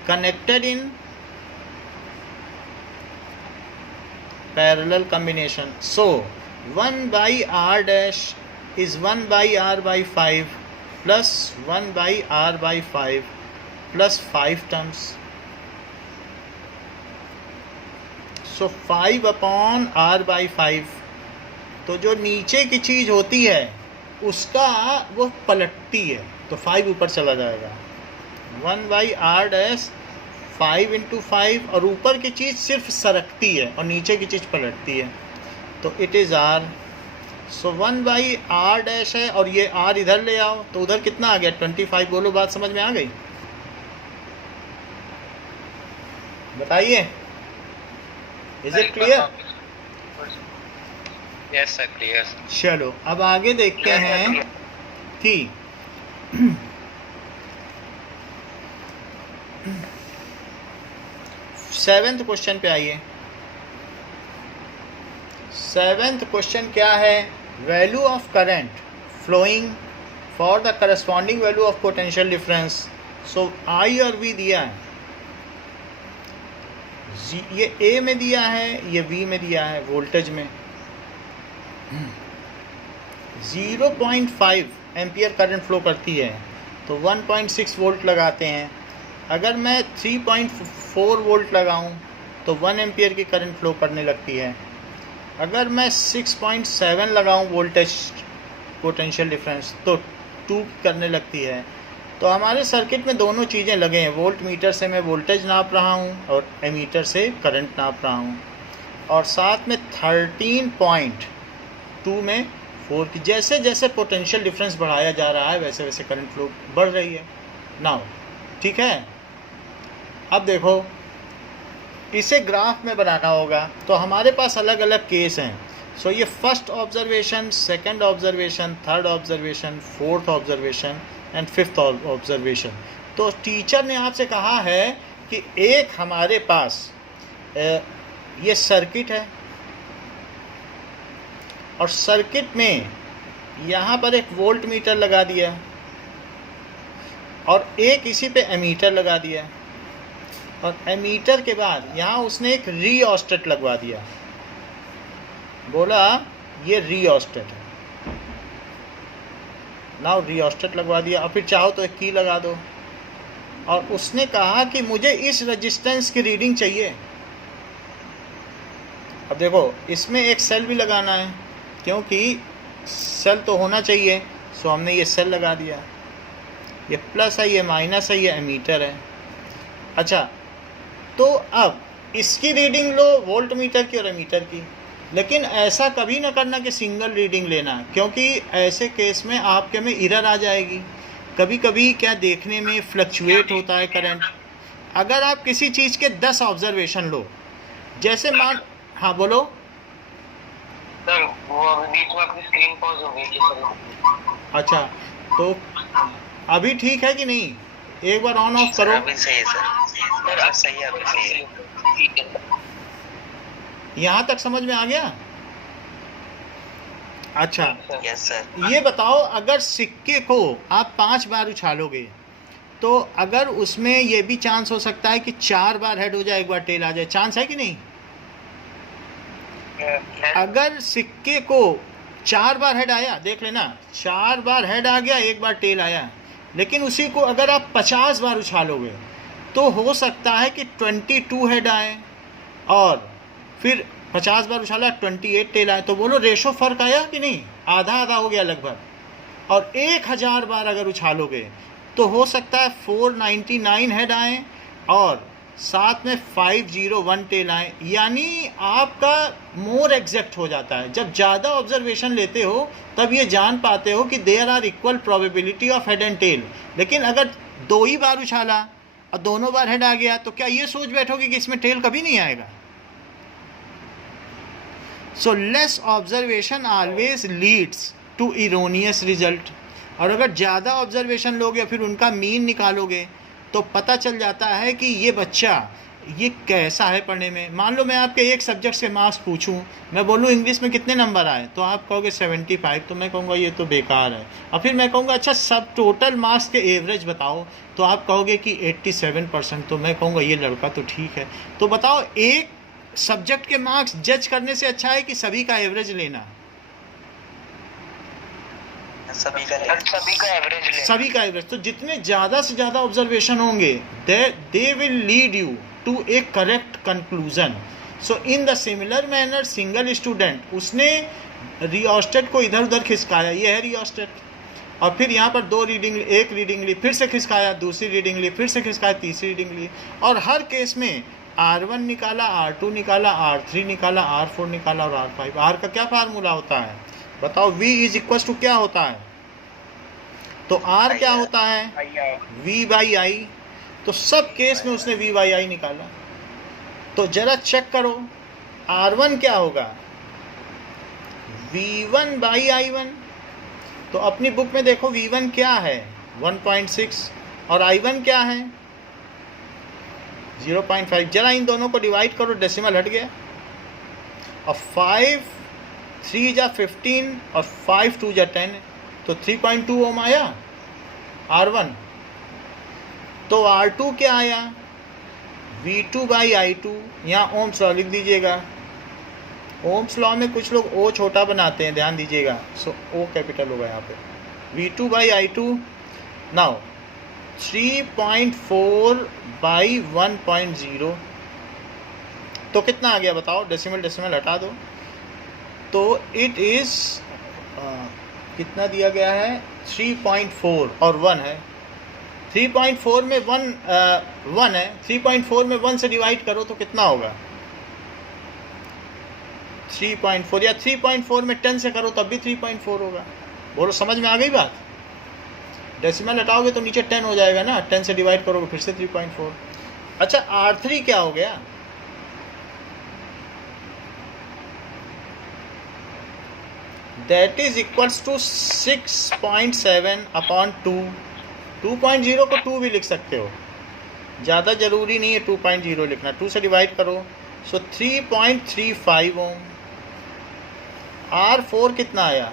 connected in parallel combination, so 1 by r dash is 1 by r by 5 plus 1 by r by 5 plus 5 terms, so 5 upon r by 5। तो जो नीचे की चीज होती है उसका वो पलटती है, तो 5 ऊपर चला जाएगा। 1 by r dash 5 into 5, और ऊपर की चीज़ सिर्फ सरकती है और नीचे की चीज़ पलटती है, तो it is r। So 1 by r dash है और ये r इधर ले आओ तो उधर कितना आ गया, 25। बोलो, बात समझ में आ गई, बताइए। Is it clear? Yes sir, clear. चलो अब आगे देखते हैं कि 7th क्वेश्चन पे आइए। 7th क्वेश्चन क्या है, value of current flowing for the corresponding value of potential difference. So I और वी दिया है, ये ए में दिया है, ये वी में दिया है, वोल्टेज में 0.5 एम्पियर करंट फ्लो करती है, तो 1.6 वोल्ट लगाते हैं। अगर मैं 3.4 वोल्ट लगाऊं तो 1 एम्पियर की करंट फ्लो करने लगती है। अगर मैं 6.7 लगाऊं वोल्टेज पोटेंशियल डिफरेंस तो 2 करने लगती है। तो हमारे सर्किट में दोनों चीज़ें लगे हैं, वोल्ट मीटर से मैं वोल्टेज नाप रहा हूं और एमीटर से करंट नाप रहा हूं, और साथ में 13.2 में 4 की। जैसे जैसे पोटेंशियल डिफरेंस बढ़ाया जा रहा है वैसे वैसे करंट फ्लो बढ़ रही है। नाउ ठीक है, अब देखो इसे ग्राफ में बनाना होगा, तो हमारे पास अलग अलग केस हैं। सो ये first observation, second observation, third observation, fourth observation and fifth observation. तो टीचर ने आपसे कहा है कि एक हमारे पास ये सर्किट है, और सर्किट में यहाँ पर एक वोल्ट मीटर लगा दिया और एक इसी पे एमीटर लगा दिया, और एमीटर के बाद यहाँ उसने एक रीऑस्टेट लगवा दिया। बोला ये रीऑस्टेट है, नाउ रीऑस्टेट लगवा दिया, और फिर चाहो तो एक की लगा दो। और उसने कहा कि मुझे इस रेजिस्टेंस की रीडिंग चाहिए। अब देखो इसमें एक सेल भी लगाना है, क्योंकि सेल तो होना चाहिए, सो हमने ये सेल लगा दिया। ये प्लस है, ये माइनस है, ये एमीटर है। अच्छा, तो अब इसकी रीडिंग लो वोल्ट मीटर की और एमीटर की, लेकिन ऐसा कभी ना करना कि सिंगल रीडिंग लेना, क्योंकि ऐसे केस में आपके में एरर आ जाएगी। कभी कभी क्या देखने में फ्लक्चुएट होता है करंट। अगर आप किसी चीज़ के 10 ऑब्जर्वेशन लो, जैसे मान, हाँ बोलो सर, वो बीच में अपनी स्क्रीन पॉज हो गई थी सर। अच्छा, तो अभी ठीक है कि नहीं? एक बार ऑन ऑफ करो। अभी सही है सर, अब सही है, अभी सही है। ठीक है, यहाँ तक समझ में आ गया? अच्छा, यस सर। ये बताओ, अगर सिक्के को आप 5 बार उछालोगे तो अगर उसमें ये भी चांस हो सकता है कि 4 बार हेड हो जाए, 1 बार टेल आ जाए, चांस है कि नहीं? अगर सिक्के को 4 बार हेड आया, देख लेना, 4 बार हेड आ गया, 1 बार टेल आया, लेकिन उसी को अगर आप 50 बार उछालोगे तो हो सकता है कि 22 हेड आए और फिर 50 बार उछाला 28 टेल आए। तो बोलो रेशो फ़र्क आया कि नहीं? आधा आधा हो गया लगभग। और 1000 बार अगर उछालोगे तो हो सकता है 499 हेड आए और साथ में 501 टेल आए, यानी आपका मोर एग्जैक्ट हो जाता है। जब ज़्यादा ऑब्जर्वेशन लेते हो तब ये जान पाते हो कि there are equal probability of head and tail. लेकिन अगर 2 ही बार उछाला और दोनों बार हेड आ गया तो क्या ये सोच बैठोगे कि इसमें टेल कभी नहीं आएगा? So less observation always leads to erroneous result. और अगर ज़्यादा ऑब्जर्वेशन लोगे फिर उनका मीन निकालोगे तो पता चल जाता है कि ये बच्चा ये कैसा है पढ़ने में। मान लो मैं आपके एक सब्जेक्ट के मार्क्स पूछूं, मैं बोलूं इंग्लिश में कितने नंबर आए, तो आप कहोगे 75, तो मैं कहूँगा ये तो बेकार है। और फिर मैं कहूँगा अच्छा सब टोटल मार्क्स के एवरेज बताओ, तो आप कहोगे कि 87%, तो मैं कहूँगा ये लड़का तो ठीक है। तो बताओ एक सब्जेक्ट के मार्क्स जज करने से अच्छा है कि सभी का एवरेज लेना? सभी का एवरेज। तो जितने ज़्यादा से ज़्यादा ऑब्जर्वेशन होंगे they will lead you to a correct conclusion. So in the similar manner single student, उसने रियोस्टेट को इधर उधर खिसकाया, ये है रियोस्टेट, और फिर यहाँ पर 2 रीडिंग, एक रीडिंग ली, फिर से खिसकाया, दूसरी रीडिंग ली, फिर से खिसकाया, तीसरी रीडिंग ली, और हर केस में R1 निकाला, R2 निकाला, R3 निकाला, R4 निकाला और R5। R का क्या फार्मूला होता है बताओ? V इज इक्वल टू क्या होता है? तो R क्या होता है? V/I। तो सब केस में उसने V/I निकाला। तो जरा चेक करो R1 क्या होगा? V1/I1। तो अपनी बुक में देखो V1 क्या है? 1.6 और I1 क्या है? 0.5। जरा इन दोनों को डिवाइड करो, डेसिमल हट गया, और 5 3 जा 15 और 5 2 जा 10, तो 3.2 ओम आया R1। तो R2 क्या आया? V2/I2। यहाँ ओम्स लॉ लिख दीजिएगा। ओम्स लॉ में कुछ लोग O छोटा बनाते हैं, ध्यान दीजिएगा। सो O कैपिटल होगा यहाँ पे। V2/I2 नाउ 3.4/1.0, तो कितना आ गया बताओ? डेसिमल हटा दो, तो इट इज़ कितना दिया गया है? 3.4 और 1 है। 3.4 में 1 है, 3.4 में 1 से डिवाइड करो तो कितना होगा? 3.4, या 3.4 में 10 से करो तब भी 3.4 होगा। बोलो समझ में आ गई बात? डेसिमल हटाओगे तो नीचे 10 हो जाएगा ना, 10 से डिवाइड करोगे फिर से 3.4। अच्छा R3 क्या हो गया? That is equals to 6.7/2। 2.0 को 2 भी लिख सकते हो, ज़्यादा ज़रूरी नहीं है 2.0 लिखना। 2 से डिवाइड करो, सो 3.35 ओम। R4 कितना आया?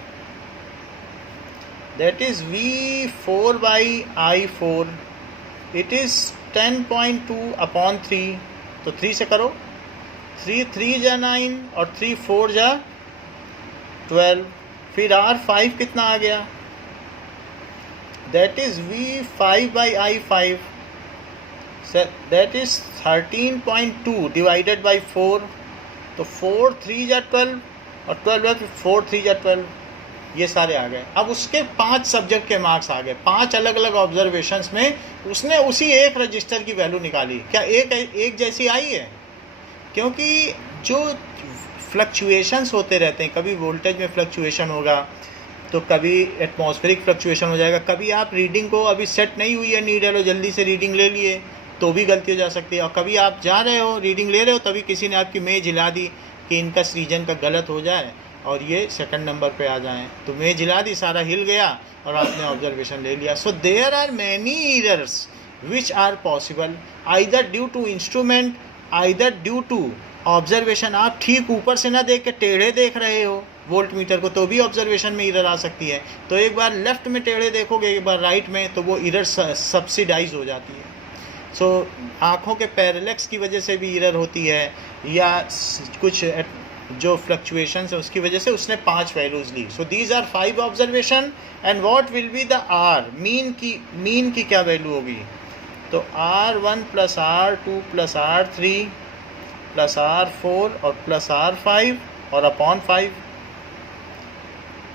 That is V4/I4। It is 10.2/3। तो 3 से करो, 3 3 जा 9 और 3 4 जा 12। फिर R5 कितना आ गया? That is V5/I5। That is 13.2 divided by 4। तो 4 3 जा 12 और 12 है, फिर 4 3 जा 12। ये सारे आ गए। अब उसके 5 सब्जेक्ट के मार्क्स आ गए। 5 अलग अलग ऑब्जर्वेशंस में उसने उसी एक रजिस्टर की वैल्यू निकाली। क्या एक जैसी आई है? क्योंकि जो फ्लक्चुएशंस होते रहते हैं, कभी वोल्टेज में फ्लक्चुएशन होगा, तो कभी एटमॉस्फेरिक फ्लक्चुएशन हो जाएगा, कभी आप रीडिंग को अभी सेट नहीं हुई है नीडल, जल्दी से रीडिंग ले लिए तो भी गलती हो जा सकती है। और कभी आप जा रहे हो रीडिंग ले रहे हो, तभी किसी ने आपकी मेज हिला दी कि इनका रीजन का गलत हो जाए और ये सेकंड नंबर पे आ जाएं, तो मेज हिला दी, सारा हिल गया और आपने ऑब्जर्वेशन ले लिया। So there are many errors which are possible, either due to instrument, either due to observation. आप ठीक ऊपर से ना देख के टेढ़े देख रहे हो वोल्ट मीटर को, तो भी ऑब्जर्वेशन में एरर आ सकती है। तो एक बार लेफ्ट में टेढ़े देखोगे, एक बार राइट में, तो वो एरर सब्सिडाइज हो जाती है। सो आँखों के पैरेलैक्स की वजह से भी एरर होती है, या कुछ जो फ्लक्चुएशंस है उसकी वजह से उसने 5 वैल्यूज़ ली। So these are 5 observation and what will be the R mean की क्या वैल्यू होगी? तो R1 plus R2 plus R3 plus R4 और प्लस R5 और upon 5,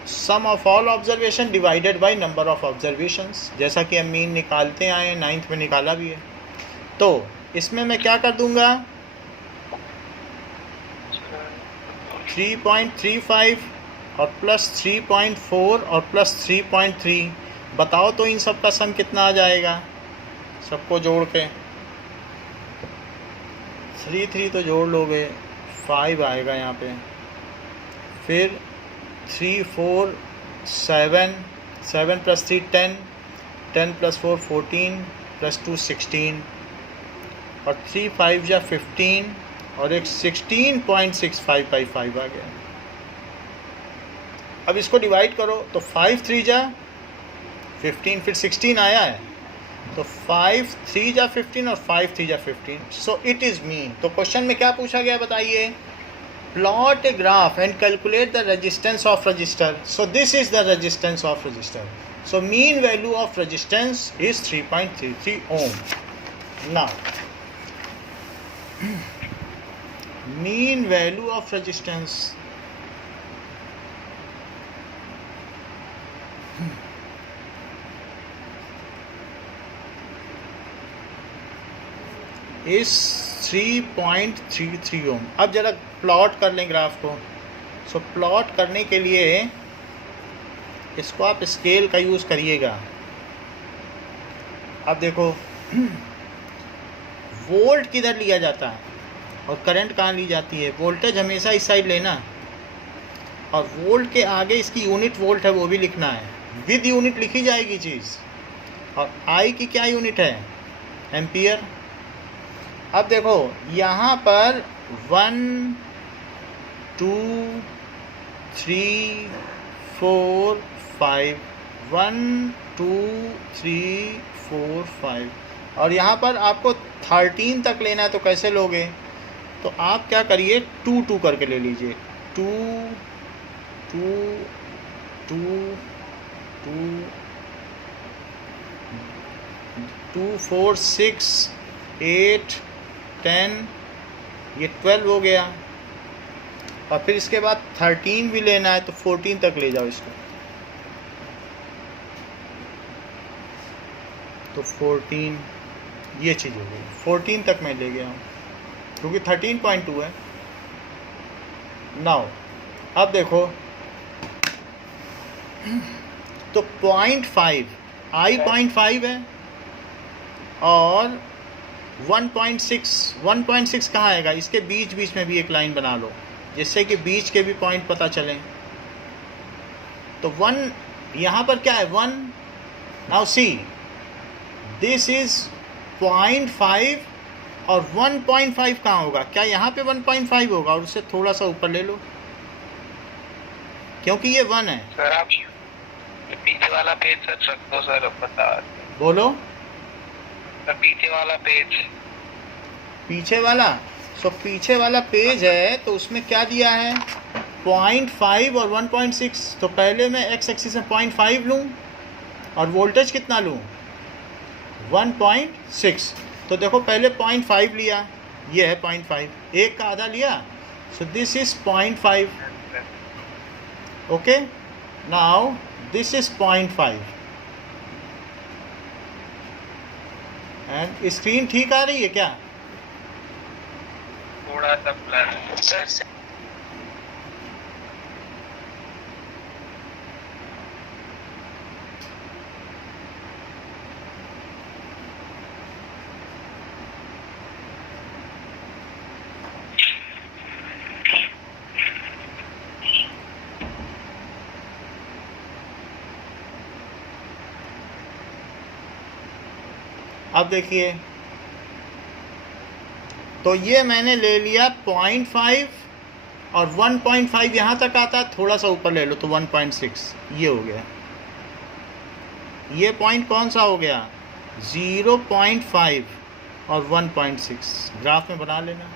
sum of all observation divided by number of observations, जैसा कि हम मीन निकालते आए हैं, 9th में निकाला भी है। तो इसमें मैं क्या कर दूंगा, 3.35 और प्लस 3.4 और प्लस 3.3, बताओ तो इन सब का सम कितना आ जाएगा, सबको जोड़ के 3 तो जोड़ लोगे, 5 आएगा यहाँ पे, फिर 3 4 7, 7 प्लस 3 10, 10 प्लस 4 14 प्लस 2 16 और 3 5 जा 15 और एक 16.655 आ गया। अब इसको डिवाइड करो तो 5 3 जा 15, फिर 16 आया है, तो 5 3 जा 15 और 5 3 जा 15, सो इट इज़ मीन। तो क्वेश्चन में क्या पूछा गया बताइए, plot a graph and calculate the resistance of resistor, so this is the resistance of resistor, so mean value of resistance is 3.33 ohm. Now mean value of resistance is 3.33 ohm. अब जरा प्लॉट कर लें ग्राफ को। सो प्लॉट करने के लिए इसको आप स्केल का यूज़ करिएगा। अब देखो वोल्ट किधर लिया जाता है और करंट कहाँ ली जाती है, वोल्टेज हमेशा इस साइड लेना, और वोल्ट के आगे इसकी यूनिट वोल्ट है वो भी लिखना है, विद यूनिट लिखी जाएगी चीज़, और आई की क्या यूनिट है, एम्पियर। अब देखो यहाँ पर 1 2 3 4 5, 1 2 3 4 5, और यहाँ पर आपको 13 तक लेना है, तो कैसे लोगे, तो आप क्या करिए 2 2 करके ले लीजिए, 2 2 2 2 2 4 6 8 10, ये 12 हो गया, और फिर इसके बाद 13 भी लेना है, तो 14 तक ले जाओ इसको, तो 14 ये चीज़ हो गई, 14 तक मैं ले गया हूँ क्योंकि 13.2 है। नाउ अब देखो तो 0.5 आई 0.5 है और 1.6 कहाँ आएगा, इसके बीच बीच में भी एक लाइन बना लो जिससे कि बीच के भी पॉइंट पता चलें। तो 1 यहाँ पर क्या है 1, नाउ सी दिस इज 0.5 और 1.5 कहाँ होगा, क्या यहाँ पे 1.5 होगा, और उससे थोड़ा सा ऊपर ले लो क्योंकि ये 1 है। सर आप पीछे वाला पेज सर रख दो सर, बता बोलो सर, पीछे वाला पेज, पीछे वाला, सो पीछे वाला पेज है तो उसमें क्या दिया है 0.5 और 1.6, तो पहले मैं एक्स एक्सिस में 0.5 लूँ और वोल्टेज कितना लूँ 1.6, तो देखो पहले 0.5 लिया, ये है 0.5, एक का आधा लिया, सो this is 0.5, okay. Now this is 0.5 and screen ठीक आ रही है क्या, थोड़ा सा ब्लर सर। अब देखिए तो ये मैंने ले लिया 0.5 और 1.5 यहाँ तक आता, थोड़ा सा ऊपर ले लो तो 1.6, ये हो गया। ये पॉइंट कौन सा हो गया 0.5 और 1.6, ग्राफ में बना लेना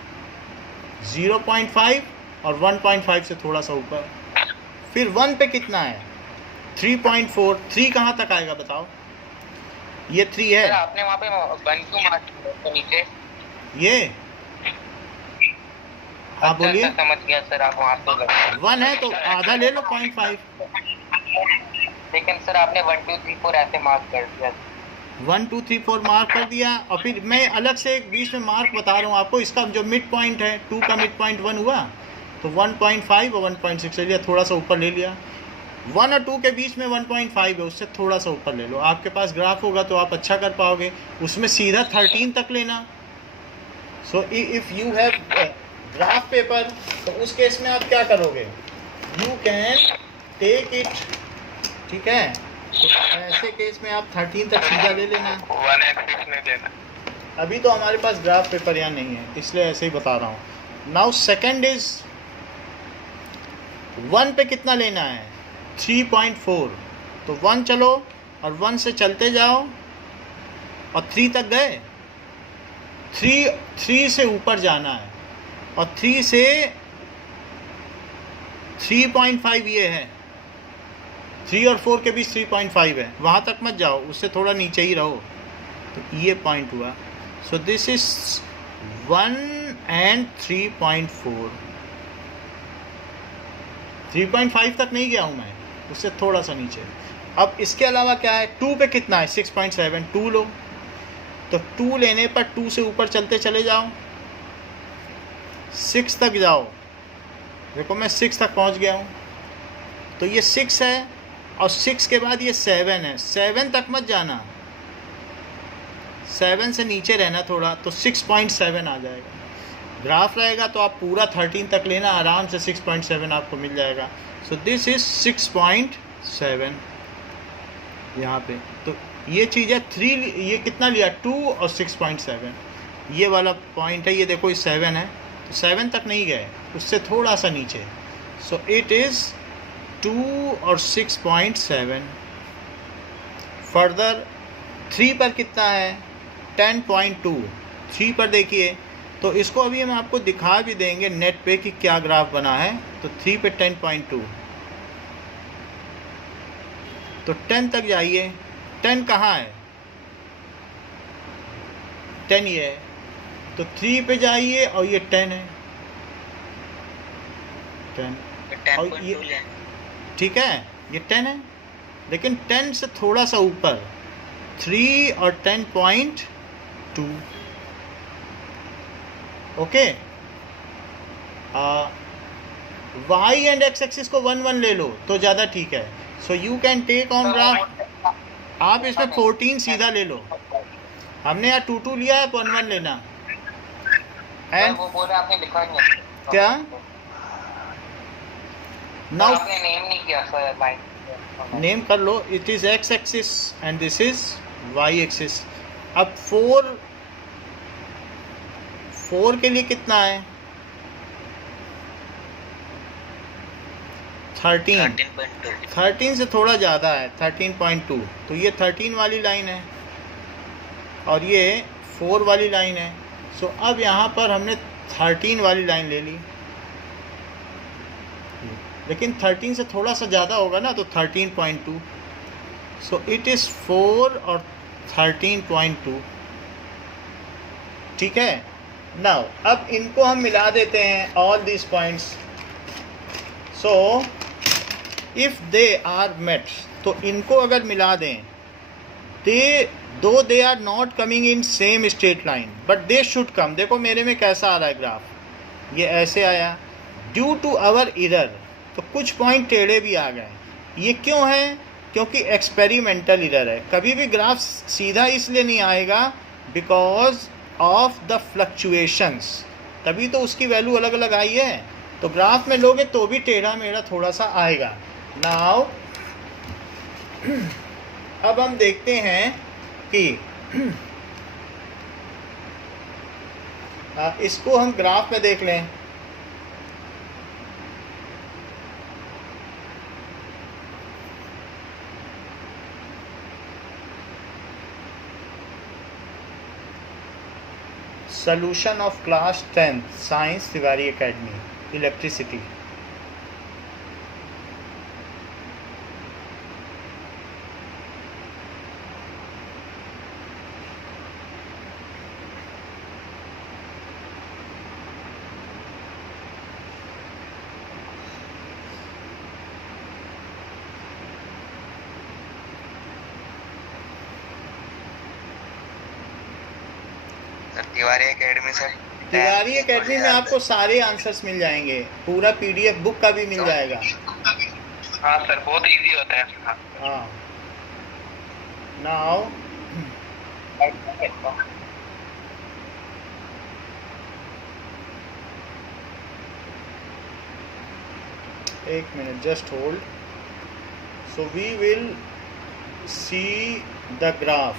0.5 और 1.5 से थोड़ा सा ऊपर, फिर 1 पे कितना है 3.4, 3 कहाँ तक आएगा बताओ, ये 3 सर है, आपने वहाँ पे 1 2 मार्क किया नीचे। ये हाँ बोलिए। अच्छा, समझ गया सर, आप वहाँ पे 1 है तो आधा ले लो 0.5। लेकिन सर आपने 1 2 3 4 ऐसे मार्क कर दिया। 1 2 3 4 मार्क कर दिया, और फिर मैं अलग से एक बीच में मार्क बता रहा हूँ आपको। इसका जो मिड पॉइंट है 2 का मिड पॉइंट 1 हुआ, तो 1.5 और 1.6 ले लिया, थोड़ा सा ऊपर ले लिया। 1 और 2 के बीच में 1.5 है, उससे थोड़ा सा ऊपर ले लो। आपके पास ग्राफ होगा तो आप अच्छा कर पाओगे। उसमें सीधा 13 तक लेना। So if you have graph paper, तो उस केस में आप क्या करोगे, यू कैन टेक इट, ठीक है। तो ऐसे केस में आप 13 तक सीधा ले लेना। 1 and 6 नहीं लेना। अभी तो हमारे पास ग्राफ पेपर यहाँ नहीं है, इसलिए ऐसे ही बता रहा हूँ। नाउ सेकंड इज 1 पे कितना लेना है, 3.4। तो 1 चलो और 1 से चलते जाओ और 3 तक गए। 3 से ऊपर जाना है, और 3 से 3.5 ये है, 3 और 4 के बीच 3.5 है, वहाँ तक मत जाओ, उससे थोड़ा नीचे ही रहो। तो ये पॉइंट हुआ। सो दिस इज 1 and 3.4। 3.5 तक नहीं गया हूँ मैं, उससे थोड़ा सा नीचे। अब इसके अलावा क्या है, 2 पे कितना है, 6.7। 2 लो, तो 2 लेने पर 2 से ऊपर चलते चले जाओ, 6 तक जाओ। देखो मैं 6 तक पहुँच गया हूँ, तो ये 6 है, और 6 के बाद ये 7 है। 7 तक मत जाना, 7 से नीचे रहना थोड़ा, तो 6.7 आ जाएगा। ग्राफ रहेगा तो आप पूरा 13 तक लेना, आराम से 6.7 आपको मिल जाएगा। सो दिस इज 6.7 यहाँ पे। तो ये चीज़ है 3, ये कितना लिया, 2 और 6.7, ये वाला पॉइंट है। ये देखो ये 7 है, तो 7 तक नहीं गए, उससे थोड़ा सा नीचे। सो इट इज़ 2 और 6.7। फर्दर 3 पर कितना है, 10.2। 3 पर देखिए, तो इसको अभी हम आपको दिखा भी देंगे नेट पे कि क्या ग्राफ बना है। तो 3 पे 10.2, तो 10 तक जाइए। 10 कहाँ है, 10 ये है, तो 3 पे जाइए और ये 10 है, 10 और ये, ठीक है, ये 10 है, लेकिन 10 से थोड़ा सा ऊपर 3 और 10.2। Okay, Y and X axis को 1 1 ले लो तो ज़्यादा ठीक है। So you can take on graph, आप इसमें 14 सीधा ले लो। हमने यहाँ 2 2 लिया है, 1 1 लेना। एंड वो बोल रहे आपने लिखा नहीं है। क्या, नाउ आपने नेम नहीं किया सर, लाइन नेम कर लो। It is X axis and this is Y axis. अब 4 के लिए कितना है, 13। 13 से थोड़ा ज़्यादा है, 13.2। तो ये 13 वाली लाइन है और ये 4 वाली लाइन है। सो अब यहाँ पर हमने 13 वाली लाइन ले ली, लेकिन 13 से थोड़ा सा ज़्यादा होगा ना, तो 13.2। सो इट इज़ 4 और 13.2, ठीक है। नाउ अब इनको हम मिला देते हैं, all this points. So if they are met, तो इनको अगर मिला दें, they are not coming in same straight line but they should come. देखो मेरे में कैसा आ रहा है ग्राफ, ये ऐसे आया, ड्यू टू आवर इरर, तो कुछ पॉइंट टेढ़े भी आ गए। ये क्यों है, क्योंकि एक्सपेरिमेंटल इरर है। कभी भी ग्राफ सीधा इसलिए नहीं आएगा बिकॉज ऑफ द फ्लक्चुएशंस, तभी तो उसकी वैल्यू अलग अलग आई है। तो ग्राफ में लोगे तो भी टेढ़ा मेढ़ा थोड़ा सा आएगा। नाउ अब हम देखते हैं कि इसको हम ग्राफ में देख लें। Solution of class 10th Science Tiwari Academy Electricity। Tiwari academy से तिवारी एकेडमी में आपको सारे आंसर्स मिल जाएंगे, पूरा पीडीएफ बुक का भी मिल जाएगा। हाँ सर, बहुत इजी होता है। हाँ, नाउ एक minute, just hold. So we will see the graph.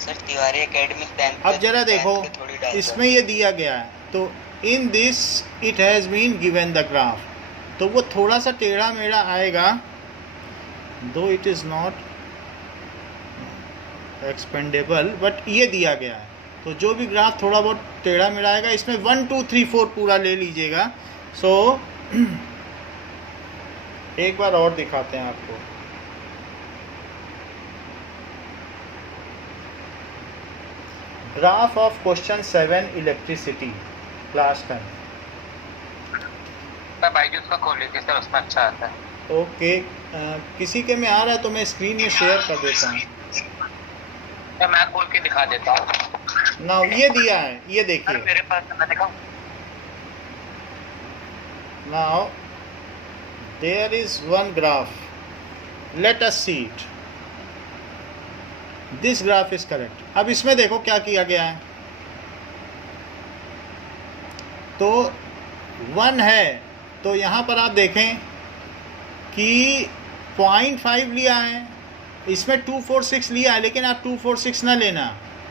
Sir Tiwari academy अब जरा देखो, इसमें ये दिया गया है, तो in this it has been given the graph, तो वो थोड़ा सा टेढ़ा मेढ़ा आएगा, though it is not expendable, but ये दिया गया है, तो जो भी ग्राफ थोड़ा बहुत टेढ़ा मेढ़ा आएगा, इसमें 1 2 3 4 पूरा ले लीजिएगा। सो एक बार और दिखाते हैं आपको। Graph of question 7 electricity class 10। Sir Byju's का खोल लीजिए सर, उसमें अच्छा आता है। ओके, किसी के में आ रहा है तो मैं स्क्रीन में शेयर कर देता हूँ। मैं खोल के दिखा देता हूँ ना, ये दिया है, ये देखिए। मेरे पास मैं दिखाऊं? Now there is one graph, let us see it. This graph is correct. अब इसमें देखो क्या किया गया है, तो 1 है, तो यहाँ पर आप देखें कि 0.5 लिया है, इसमें 2 4 6 लिया है, लेकिन आप 2 4 6 ना लेना,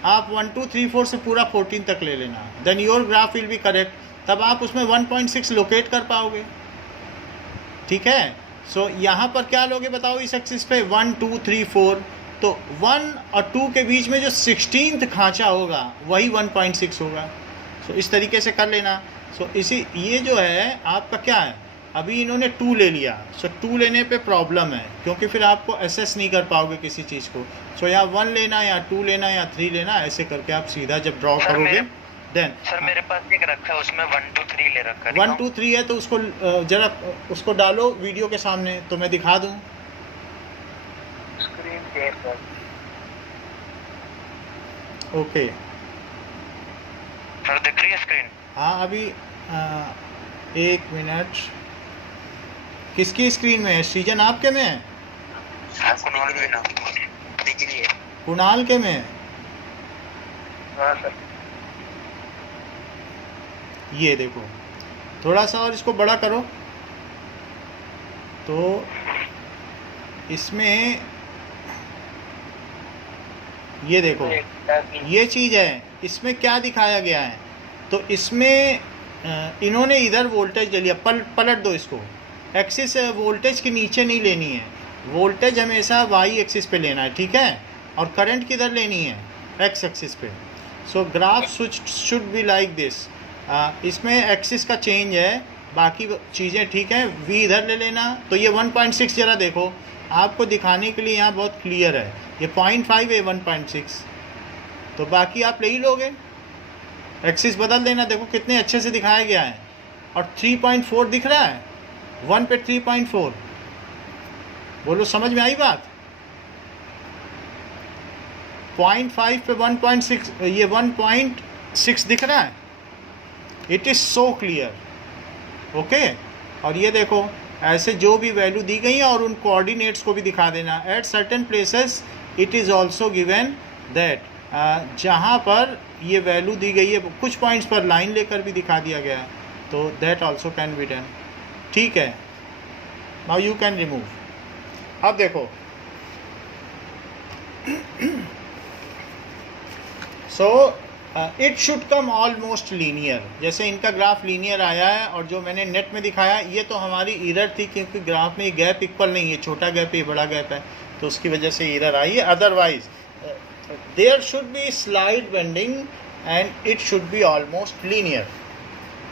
आप 1 2 3 4 से पूरा 14 तक ले लेना, then your graph will be correct. तब आप उसमें 1.6 लोकेट कर पाओगे, ठीक है। सो यहाँ पर क्या लोगे बताओ, इस एक्सिस पे 1 2 3 4, तो 1 और 2 के बीच में जो 16th खांचा होगा वही 1.6 होगा। सो इस तरीके से कर लेना। सो इसी ये जो है आपका क्या है, अभी इन्होंने 2 ले लिया, सो 2 लेने पे प्रॉब्लम है, क्योंकि फिर आपको एसेस नहीं कर पाओगे किसी चीज़ को। सो या 1 लेना या 2 लेना या 3 लेना, ऐसे करके आप सीधा जब ड्रॉ करोगे देन। सर मेरे पास एक रखा है, उसमें 1 2 3 ले रखा है। 1 2 3 है, तो उसको जरा उसको डालो वीडियो के सामने तो मैं दिखा दूँ। स्क्रीन शेयर कर। ओके, सर दिख रही है स्क्रीन? हाँ अभी 1 मिनट, किसकी स्क्रीन में है? सृजन आपके में है? कुणाल में ना दिख रही है। कुणाल के में है? हाँ सर। ये देखो, थोड़ा सा और इसको बड़ा करो, तो इसमें ये देखो, ये चीज़ है, इसमें क्या दिखाया गया है, तो इसमें इन्होंने इधर वोल्टेज ले लिया, पलट दो इसको, एक्सिस वोल्टेज के नीचे नहीं लेनी है, वोल्टेज हमेशा वाई एक्सिस पे लेना है, ठीक है, और करंट किधर लेनी है, एक्स एक्सिस पे। सो graph should be like this. इसमें एक्सिस का चेंज है, बाकी चीज़ें ठीक हैं, वी इधर ले लेना, तो ये 1.6 जरा देखो, आपको दिखाने के लिए यहाँ बहुत क्लियर है, ये 0.5 है 1.6, तो बाकी आप ले ही लोगे, एक्सिस बदल देना, देखो कितने अच्छे से दिखाया गया है, और 3.4 दिख रहा है, 1 पे 3.4, बोलो समझ में आई बात? 0.5 पे 1.6, ये 1.6 दिख रहा है, it is so clear, okay. और ये देखो ऐसे जो भी वैल्यू दी गई है, और उन कोऑर्डिनेट्स को भी दिखा देना, at certain places it is also given that, जहाँ पर ये वैल्यू दी गई है, कुछ पॉइंट्स पर लाइन लेकर भी दिखा दिया गया है, तो that also can be done, ठीक है। Now you can remove. अब देखो so it should come almost linear, जैसे इनका ग्राफ लीनियर आया है, और जो मैंने नेट में दिखाया ये तो हमारी एरर थी, क्योंकि ग्राफ में गैप इक्वल नहीं है, छोटा गैप है बड़ा गैप है, तो उसकी वजह से एरर आई है। Otherwise there should be slide bending and it should be almost linear.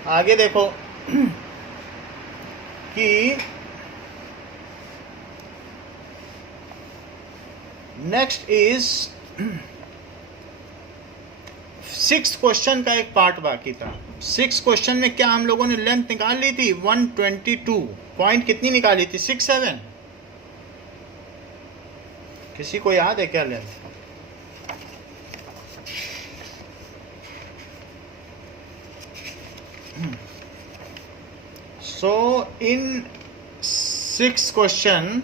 आगे देखो कि नेक्स्ट इज सिक्स क्वेश्चन का एक पार्ट बाकी था। सिक्स क्वेश्चन में क्या हम लोगों ने लेंथ निकाल ली थी? 122 पॉइंट कितनी निकाली थी? 67। किसी को याद है क्या length? So in six question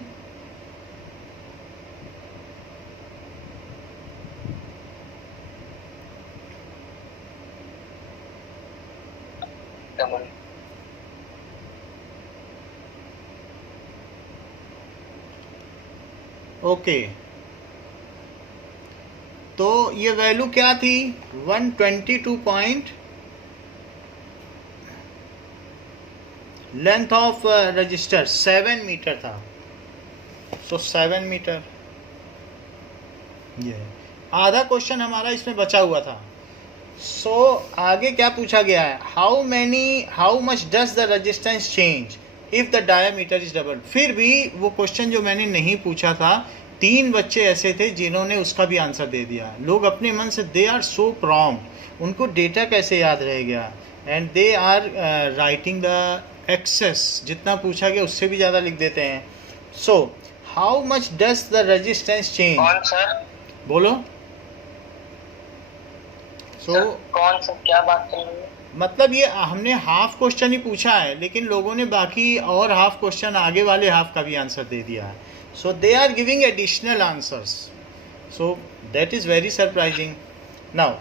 double. Okay, तो ये वैल्यू क्या थी? 122 point length of resistor 7 metre था। सो 7 मीटर, ये आधा क्वेश्चन हमारा इसमें बचा हुआ था। सो आगे क्या पूछा गया है? How much does the resistance change if the diameter is double. फिर भी वो क्वेश्चन जो मैंने नहीं पूछा था, 3 बच्चे ऐसे थे जिन्होंने उसका भी आंसर दे दिया। लोग अपने मन से, दे आर सो प्रॉम्प्ट, उनको डेटा कैसे याद रह गया, and they are writing the excess, जितना पूछा गया उससे भी ज़्यादा लिख देते हैं। So how much does the resistance change? कौन सर? बोलो। सो कौन सा, क्या बात कर रहे हैं? मतलब ये हमने हाफ क्वेश्चन ही पूछा है, लेकिन लोगों ने बाकी और हाफ क्वेश्चन आगे वाले हाफ का भी आंसर दे दिया है। So they are giving additional answers, so that is very surprising. Now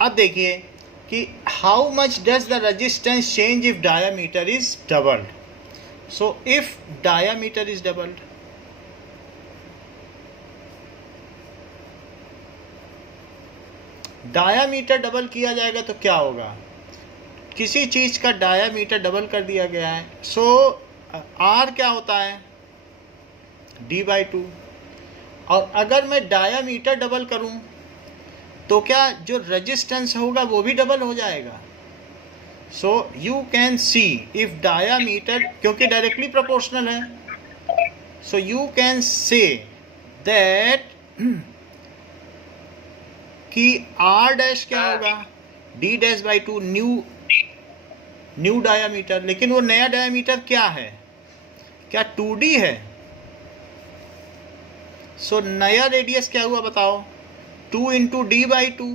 अब देखिए कि how much does the resistance change if diameter is doubled. So if diameter is doubled, diameter double किया जाएगा तो क्या होगा? किसी चीज़ का डायामीटर डबल कर दिया गया है। सो आर क्या होता है? d/2। और अगर मैं डायामीटर डबल करूं तो क्या जो रेजिस्टेंस होगा वो भी डबल हो जाएगा? सो you can see if diameter, क्योंकि डायरेक्टली प्रोपोर्शनल है, so you can say that कि r डैश क्या होगा? d'/2 new diameter. लेकिन वो नया डायामीटर क्या है? क्या 2d है? सो नया रेडियस क्या हुआ बताओ? 2 × d/2।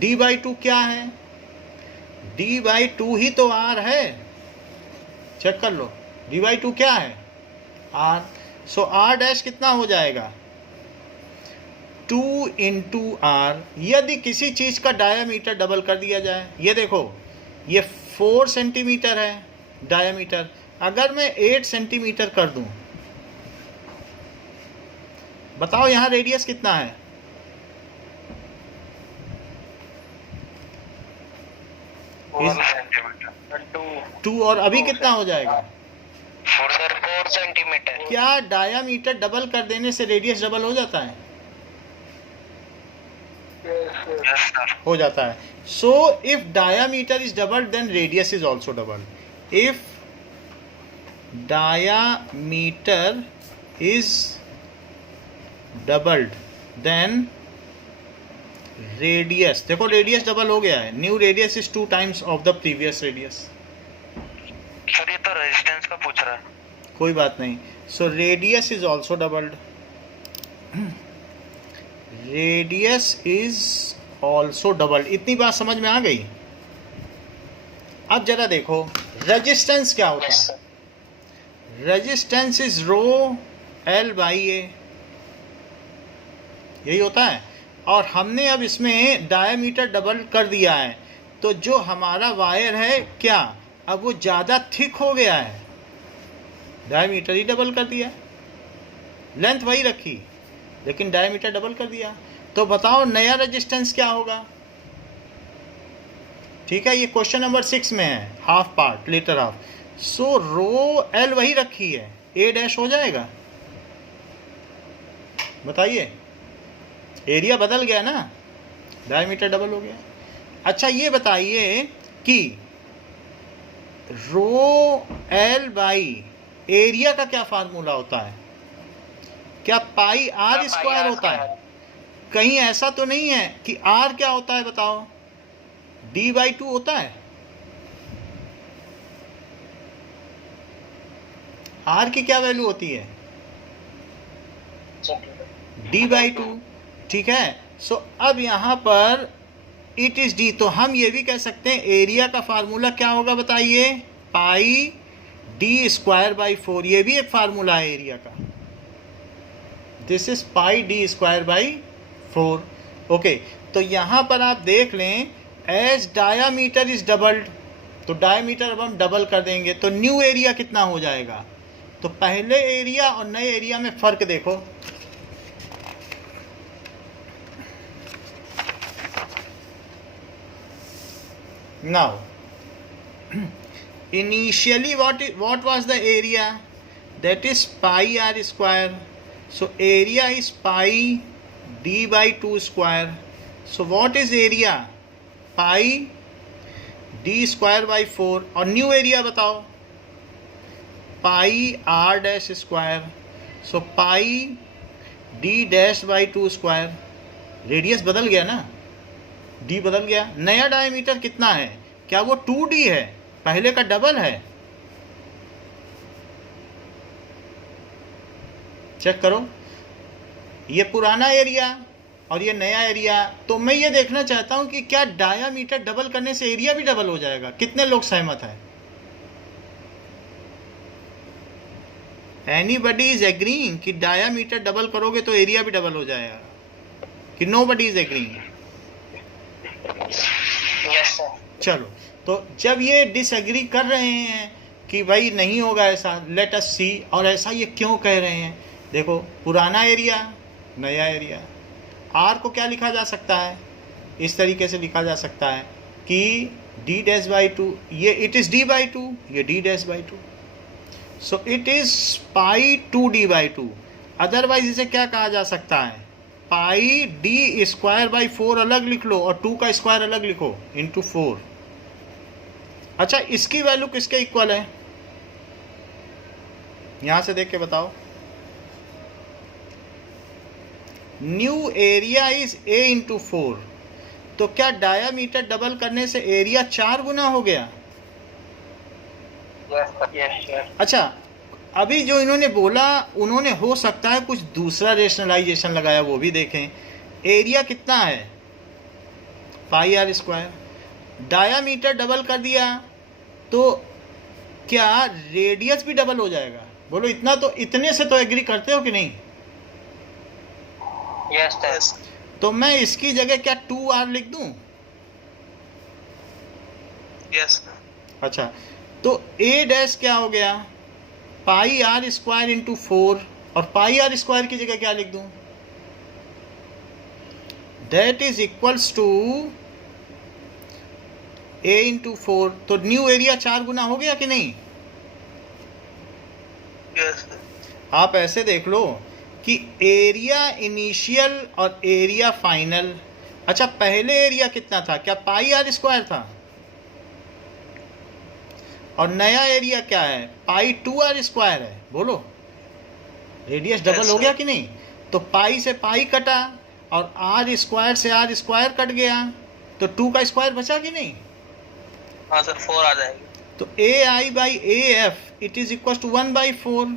d/2 क्या है? d/2 ही तो r है, चेक कर लो। d/2 क्या है? r। सो r डैश कितना हो जाएगा? 2 × r। यदि किसी चीज़ का डायामीटर डबल कर दिया जाए, ये देखो ये 4 सेंटीमीटर है डायामीटर, अगर मैं 8 सेंटीमीटर कर दूं, बताओ यहाँ रेडियस कितना है? 2, और अभी कितना हो जाएगा? 4 सेंटीमीटर। क्या डायामीटर डबल कर देने से रेडियस डबल हो जाता है? हो जाता है। So if diameter is doubled then radius is also doubled. If diameter is doubled then radius, देखो रेडियस डबल हो गया है, new radius is 2 times of the previous radius. Sir ये तो रेजिस्टेंस का पूछ रहा है। कोई बात नहीं। So radius is also doubled, radius is also doubled. इतनी बात समझ में आ गई? अब जरा देखो रेजिस्टेंस क्या होता है? रेजिस्टेंस इज ρl/a, यही होता है। और हमने अब इसमें डायमीटर डबल कर दिया है, तो जो हमारा वायर है क्या अब वो ज़्यादा थिक हो गया है? डायमीटर ही डबल कर दिया, लेंथ वही रखी लेकिन डायमीटर डबल कर दिया। तो बताओ नया रेजिस्टेंस क्या होगा? ठीक है, ये क्वेश्चन नंबर 6 में है, हाफ पार्ट, लेटर हाफ। सो ρl वही रखी है, a' हो जाएगा? बताइए, एरिया बदल गया ना, डायमीटर डबल हो गया। अच्छा ये बताइए कि ρl/ एरिया का क्या फार्मूला होता है? क्या πr² होता है? कहीं ऐसा तो नहीं है कि आर क्या होता है बताओ, d/2 होता है? आर की क्या वैल्यू होती है? d/2, ठीक है। सो अब यहां पर इट इज d, तो हम ये भी कह सकते हैं एरिया का फार्मूला क्या होगा बताइए, पाई d²/4। ये भी एक फार्मूला है एरिया का, this is pi d²/4। Okay, तो यहां पर आप देख लें एज डायामीटर इज डबल्ड, तो डायामीटर अब हम डबल कर देंगे तो न्यू एरिया कितना हो जाएगा। तो पहले एरिया और नए एरिया में फर्क देखो, now initially what was the area, that is pi r², so area is pi d/2², so what is area, pi d²/4, और न्यू एरिया बताओ, पाई r², सो पाई d'/2², रेडियस बदल गया ना, d बदल गया। नया डायमीटर कितना है, क्या वो 2d है, पहले का डबल है? चेक करो, ये पुराना एरिया और ये नया एरिया, तो मैं ये देखना चाहता हूं कि क्या डायामीटर डबल करने से एरिया भी डबल हो जाएगा। कितने लोग सहमत हैं? एनीबडी इज एग्रीइंग कि डायामीटर डबल करोगे तो एरिया भी डबल हो जाएगा, कि nobody is agreeing? Yes sir. चलो, तो जब ये डिसएग्री कर रहे हैं कि भाई नहीं होगा ऐसा, लेट अस सी, और ऐसा ये क्यों कह रहे हैं। देखो, पुराना एरिया, नया एरिया, आर को क्या लिखा जा सकता है, इस तरीके से लिखा जा सकता है कि d'/2, ये इट इज d/2, ये d'/2, so it is pi 2d/2। Otherwise इसे क्या कहा जा सकता है, पाई d²/4 अलग लिख लो और 2 का स्क्वायर अलग लिखो इंटू 4। अच्छा, इसकी वैल्यू किसके इक्वल है, यहां से देख के बताओ। New area is a into 4, तो क्या डायामीटर डबल करने से एरिया 4 गुना हो गया? अच्छा, अभी जो इन्होंने बोला, उन्होंने हो सकता है कुछ दूसरा रेशनलाइजेशन लगाया, वो भी देखें। एरिया कितना है, पाई r², डायामीटर डबल कर दिया तो क्या रेडियस भी डबल हो जाएगा? बोलो, इतना तो, इतने से तो एग्री करते हो कि नहीं? यस। तो मैं इसकी जगह क्या 2r लिख दूं? यस। अच्छा, तो a' क्या हो गया, पाई r² इंटू 4, और पाई r² की जगह क्या लिख दूं, that is equals to a into 4। तो न्यू एरिया 4 गुना हो गया कि नहीं? यस। आप ऐसे देख लो कि एरिया इनिशियल और एरिया फाइनल। अच्छा, पहले एरिया कितना था, क्या पाई r² था, और नया एरिया क्या है, पाई 2r² है। बोलो, रेडियस डबल हो गया कि नहीं? तो पाई से पाई कटा और r² से r² कट गया, तो 2 का स्क्वायर बचा कि नहीं? हाँ सर, 4 आ जाएगी। तो ai/af it is equal to 1/4।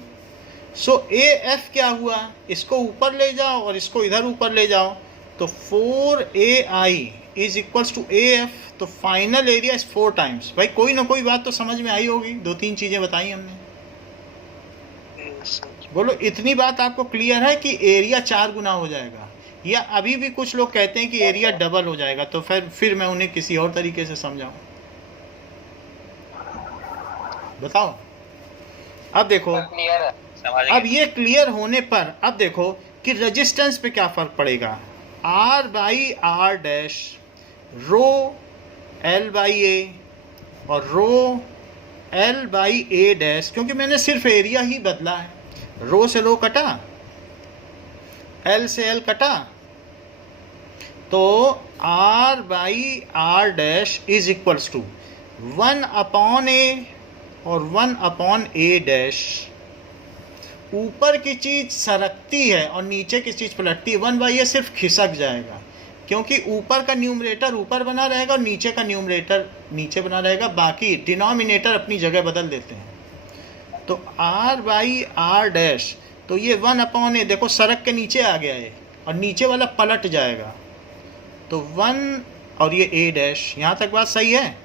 So af क्या हुआ, इसको ऊपर ले जाओ और इसको इधर ऊपर ले जाओ, तो 4ai is equals to af, तो फाइनल एरिया इज 4 टाइम्स। भाई कोई ना कोई बात तो समझ में आई होगी, 2-3 चीजें बताई हमने। बोलो, इतनी बात आपको क्लियर है कि एरिया 4 गुना हो जाएगा, या अभी भी कुछ लोग कहते हैं कि एरिया डबल हो जाएगा? तो फिर मैं उन्हें किसी और तरीके से समझाऊं, बताओ। अब देखो, क्लियर है, अब ये क्लियर होने पर अब देखो कि रेजिस्टेंस पे क्या फर्क पड़ेगा। r/r' रो l/a और रो l/a', क्योंकि मैंने सिर्फ एरिया ही बदला है, रो से रो कटा, l से l कटा, तो r/r' is equals to 1/a और 1/a'। ऊपर की चीज़ सरकती है और नीचे की चीज़ पलटती है, 1/a सिर्फ खिसक जाएगा, क्योंकि ऊपर का न्यूमरेटर ऊपर बना रहेगा और नीचे का न्यूमरेटर नीचे बना रहेगा, बाकी डिनोमिनेटर अपनी जगह बदल देते हैं। तो r/r', तो ये 1/a, देखो सरक के नीचे आ गया है और नीचे वाला पलट जाएगा, तो 1 और ये a'। यहाँ तक बात सही है?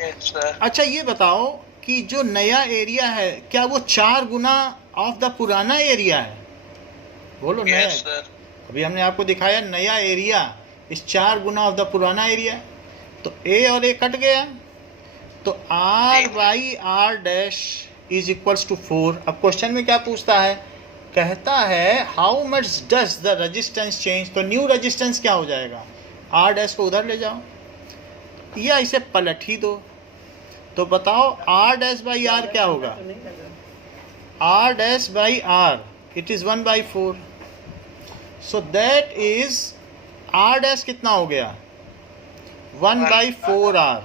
Yes sir. अच्छा ये बताओ कि जो नया एरिया है क्या वो 4 गुना ऑफ द पुराना एरिया है? बोलो नया। Yes sir. अभी हमने आपको दिखाया नया एरिया इस 4 गुना ऑफ द पुराना एरिया, तो a और a कट गया, तो r/r' इज इक्वल्स टू 4। अब क्वेश्चन में क्या पूछता है, कहता है how much does the resistance change, तो न्यू रेजिस्टेंस क्या हो जाएगा, r' को उधर ले जाओ या इसे पलट ही दो। तो बताओ r'/r क्या होगा, r'/r it is 1/4, so that is r' कितना हो गया 1/4r,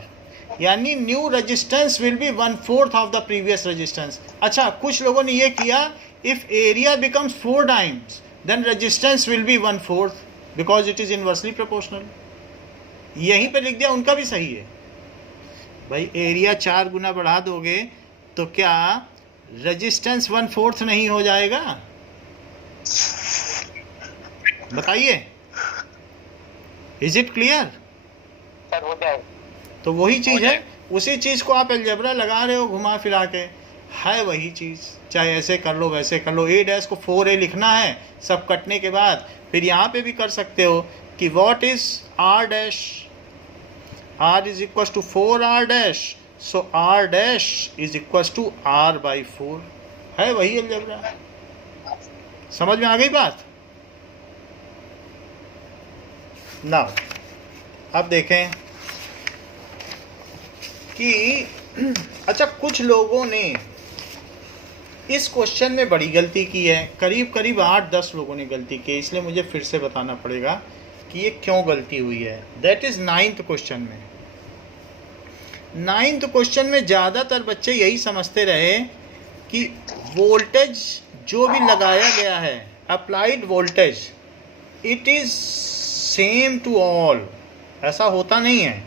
यानी new resistance will be 1/4 of the previous resistance. अच्छा कुछ लोगों ने ये किया, if area becomes 4 times then resistance will be 1/4 because it is inversely proportional. यहीं पे लिख दिया, उनका भी सही है भाई, एरिया 4 गुना बढ़ा दोगे तो क्या रेजिस्टेंस 1/4 नहीं हो जाएगा? बताइए, इज इट क्लियर? सर हो जाए। तो वही चीज़ है, उसी चीज़ को आप अलजेब्रा लगा रहे हो घुमा फिरा के, है वही चीज़, चाहे ऐसे कर लो वैसे कर लो। a' को 4a लिखना है सब कटने के बाद, फिर यहाँ पे भी कर सकते हो कि what is r', r is equal to 4r', so r' is equal to r/4, है वही अलजेब्रा। समझ में आ गई बात? नाउ अब देखें कि अच्छा कुछ लोगों ने इस क्वेश्चन में बड़ी गलती की है, करीब करीब 8-10 लोगों ने गलती की, इसलिए मुझे फिर से बताना पड़ेगा कि ये क्यों गलती हुई है। दैट इज़ 9th क्वेश्चन में। 9th क्वेश्चन में ज़्यादातर बच्चे यही समझते रहे कि वोल्टेज जो भी लगाया गया है, applied voltage, it is same to all. ऐसा होता नहीं है।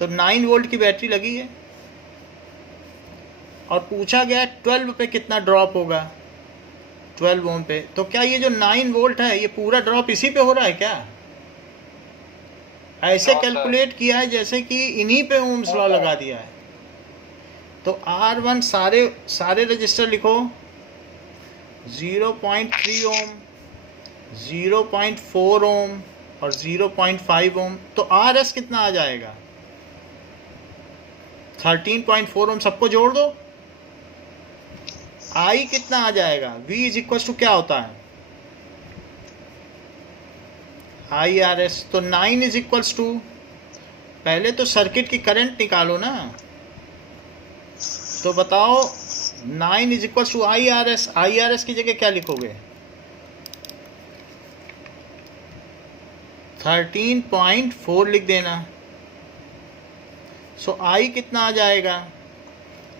तो 9 वोल्ट की बैटरी लगी है और पूछा गया 12 पे कितना ड्रॉप होगा, 12 ओम पे, तो क्या ये जो 9 वोल्ट है ये पूरा ड्रॉप इसी पे हो रहा है क्या? ऐसे कैलकुलेट किया है जैसे कि इन्हीं पे ओम्स लॉ लगा दिया है। तो R1 सारे रजिस्टर लिखो, 0.3 ओम, 0.4 ओम और 0.5 ओम, तो RS कितना आ जाएगा 13.4 ओम, सबको जोड़ दो। I कितना आ जाएगा, V इज इक्वल टू क्या होता है IRS, तो 9 इज इक्वल टू, पहले तो सर्किट की करंट निकालो ना, तो बताओ 9 is equal to IRS, IRS की जगह क्या लिखोगे 13.4 लिख देना। सो I कितना आ जाएगा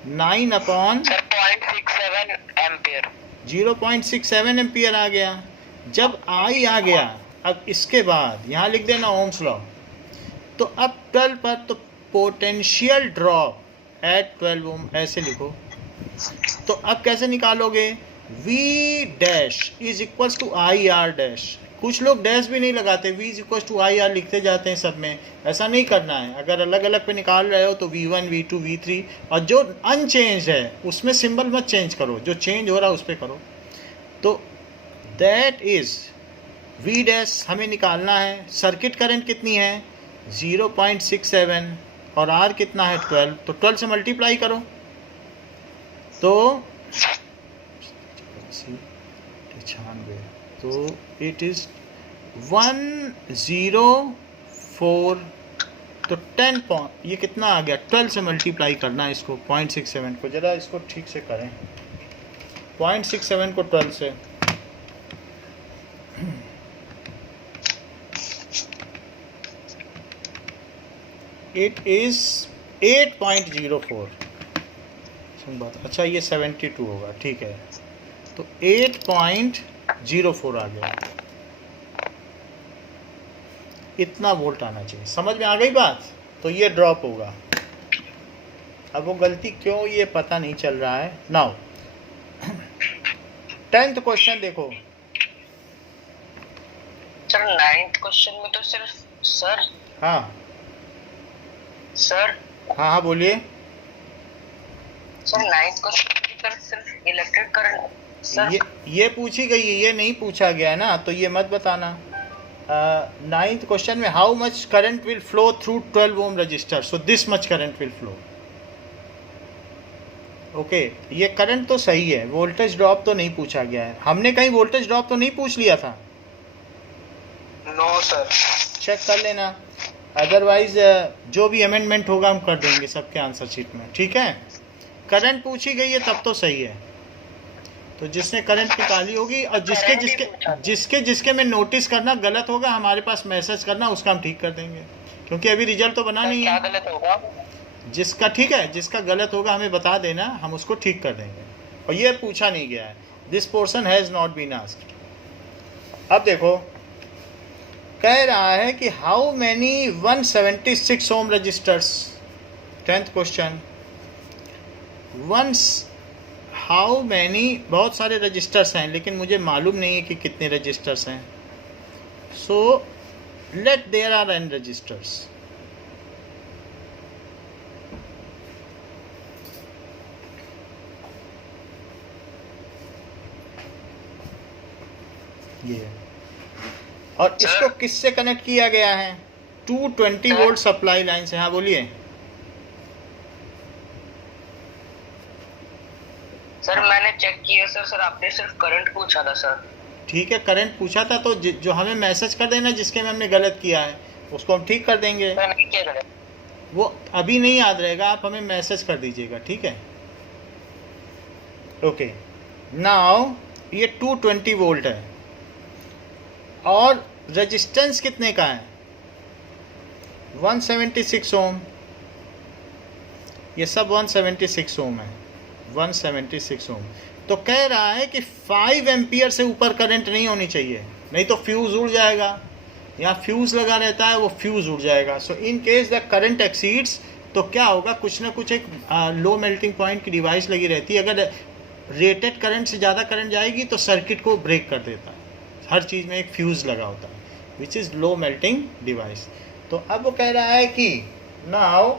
9 अपॉन 0.67 एम्पियर, 0.67 एम्पियर आ गया। जब I आ गया, अब इसके बाद यहाँ लिख देना ओम्स लॉ, तो अब 12 पर तो पोटेंशियल ड्रॉप एट 12 ओम ऐसे लिखो। तो अब कैसे निकालोगे, V dash is equals to IR dash. कुछ लोग डैश भी नहीं लगाते, V is equals to IR लिखते जाते हैं सब में। ऐसा नहीं करना है, अगर अलग अलग पे निकाल रहे हो तो V1 V2 V3, और जो अनचेंज है उसमें सिंबल मत चेंज करो, जो चेंज हो रहा है उस पर करो। तो दैट इज V डैश हमें निकालना है। सर्किट करंट कितनी है 0.67 और R कितना है 12, तो 12 से मल्टीप्लाई करो तो 96, तो इट इज़ 104, तो 10 पॉइंट, ये कितना आ गया 12 से मल्टीप्लाई करना है इसको 0.67 को, ज़रा इसको ठीक से करें, 0.67 को 12 से, इट इज़ 8.04। अच्छा ये 72 होगा, ठीक है। तो 8.04 आ गया, इतना वोल्ट आना चाहिए। समझ में आ गई बात? तो ये ड्रॉप होगा। अब वो गलती क्यों ये पता नहीं चल रहा है। नाउ 10th क्वेश्चन देखो। सर 9th क्वेश्चन में तो सिर्फ सर हाँ सर हाँ हाँ बोलिए। सर 9th क्वेश्चन में सिर्फ इलेक्ट्रिक करंट सर ये पूछी गई है, ये नहीं पूछा गया है ना, तो ये मत बताना। 9th क्वेश्चन में how much current will flow through 12 ohm resistor, so this much current will flow. Okay, ये करंट तो सही है, वोल्टेज ड्रॉप तो नहीं पूछा गया है। हमने कहीं वोल्टेज ड्रॉप तो नहीं पूछ लिया था? No sir. चेक कर लेना, अदरवाइज जो भी अमेंडमेंट होगा हम कर देंगे सबके आंसर शीट में, ठीक है। करंट पूछी गई है तब तो सही है। तो जिसने करंट निकाली होगी और जिसके जिसके में नोटिस करना गलत होगा, हमारे पास मैसेज करना, उसका हम ठीक कर देंगे, क्योंकि अभी रिजल्ट तो बना नहीं है। क्या गलत होगा? जिसका ठीक है, जिसका गलत होगा हमें बता देना, हम उसको ठीक कर देंगे। और ये पूछा नहीं गया है, this portion has not been asked. अब देखो, कह रहा है कि how many 176 ohm resistors. 10th question, how many, बहुत सारे रजिस्टर्स हैं लेकिन मुझे मालूम नहीं है कि कितने रजिस्टर्स हैं। So let there are n resistors. ये और इसको किससे कनेक्ट किया गया है? 220 वोल्ट सप्लाई लाइन से। हाँ बोलिए। सर मैंने चेक किया सर आपने सिर्फ करंट पूछा था सर। ठीक है, करंट पूछा था तो जो हमें मैसेज कर देना जिसके में हमने गलत किया है, उसको हम ठीक कर देंगे। नहीं किया गलत, वो अभी नहीं याद रहेगा, आप हमें मैसेज कर दीजिएगा, ठीक है। ओके, नाउ ये 220 वोल्ट है और रेजिस्टेंस कितने का है? 176 ओम। ये सब 176 ओम है, 176 ओम। तो कह रहा है कि 5 एम्पियर से ऊपर करंट नहीं होनी चाहिए, नहीं तो फ्यूज़ उड़ जाएगा। यहाँ फ्यूज़ लगा रहता है, वो फ्यूज़ उड़ जाएगा। So in case the current exceeds, तो क्या होगा, कुछ ना कुछ एक लो मेल्टिंग पॉइंट की डिवाइस लगी रहती है। अगर रेटेड करंट से ज़्यादा करंट जाएगी तो सर्किट को ब्रेक कर देता है। हर चीज़ में एक फ्यूज़ लगा होता है, which is low melting device. तो अब वो कह रहा है कि नाउ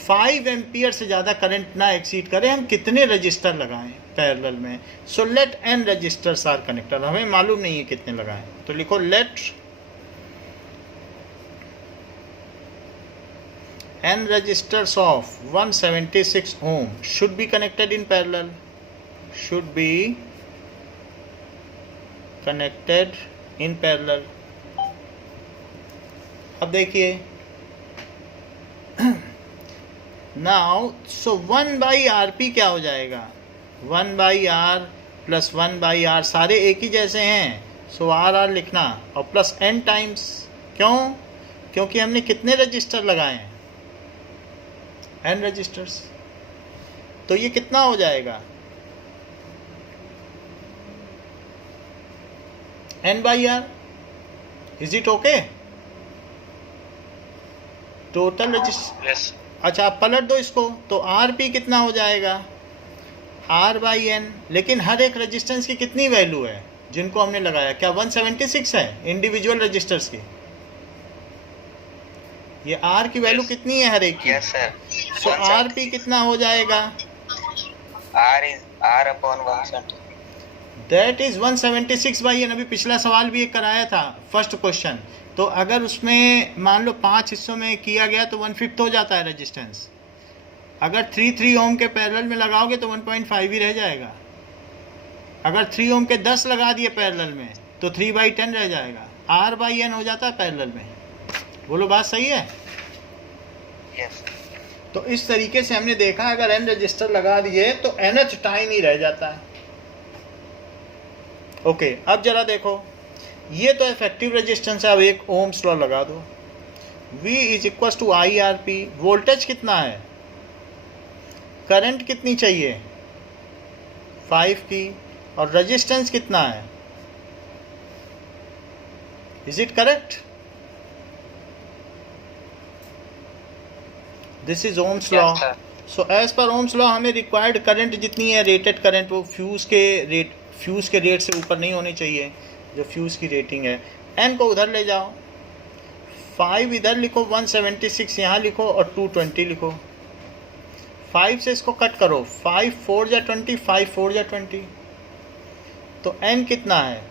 5 एम्पियर से ज़्यादा करंट ना एक्सीड करे, हम कितने रजिस्टर लगाएं पैरेलल में। So let n resistors are connected. हमें मालूम नहीं है कितने लगाएं, तो लिखो let n registers of 176 ohm should be connected in parallel, should be connected in parallel। अब देखिए, नाउ सो 1/RP क्या हो जाएगा? 1/R प्लस 1/R, सारे एक ही जैसे हैं, सो RR लिखना और प्लस n टाइम्स। क्यों? क्योंकि हमने कितने रजिस्टर लगाए हैं? n resistors. तो ये कितना हो जाएगा? n/R। Is it okay? Total resistor. Yes. अच्छा, आप पलट दो इसको, तो RP कितना हो जाएगा? R/N। लेकिन हर एक रेजिस्टेंस की कितनी वैल्यू है जिनको हमने लगाया? क्या 176 है इंडिविजुअल रजिस्टर्स की? ये R की वैल्यू कितनी है हर एक की? Yes sir. सो RP कितना हो जाएगा? R/170। That is 176/N। अभी पिछला सवाल भी एक कराया था, फर्स्ट क्वेश्चन। तो अगर उसमें मान लो 5 हिस्सों में किया गया तो 1/5 हो जाता है रेजिस्टेंस। अगर 3 ओम के पैरेलल में लगाओगे तो 1.5 ही रह जाएगा। अगर 3 ओम के 10 लगा दिए पैरेलल में तो 3/10 रह जाएगा। R/N हो जाता है पैरेलल में। बोलो बात सही है? यस। तो इस तरीके से हमने देखा, अगर n रजिस्टर लगा दिए तो nth टाइम ही रह जाता है। ओके, अब जरा देखो, ये तो इफेक्टिव रेजिस्टेंस है। अब एक ओम्स लॉ लगा दो, V = IRP। वोल्टेज कितना है? करंट कितनी चाहिए 5 की, और रेजिस्टेंस कितना है? Is it correct? This is Ohm's law. Yes, sir. So as per Ohm's law हमें रिक्वायर्ड करंट जितनी है, रेटेड करंट, वो फ्यूज़ के रेट से ऊपर नहीं होनी चाहिए, जो फ्यूज़ की रेटिंग है। एन को उधर ले जाओ, 5 इधर लिखो, 176 यहाँ लिखो और 220 लिखो। 5 से इसको कट करो, 5 4 जा 20, 5 4 जा 20, तो एन कितना है?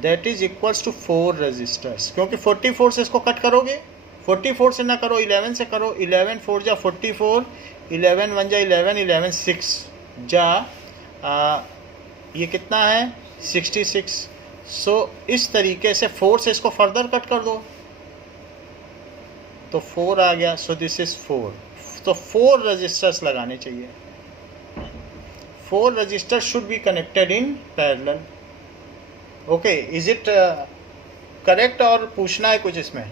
That is equals to 4 resistors, क्योंकि 44 से इसको कट करोगे, 44 से ना करो, 11 से करो। 11 4 जा 44, 11 1 जा 11, 11 6 जा ये कितना है 66। सो इस तरीके से 4 से इसको फर्दर कट कर दो तो 4 आ गया। सो दिस इज 4। तो 4 रजिस्टर्स लगाने चाहिए। 4 register should be connected in parallel. Okay, is it correct? और पूछना है कुछ इसमें?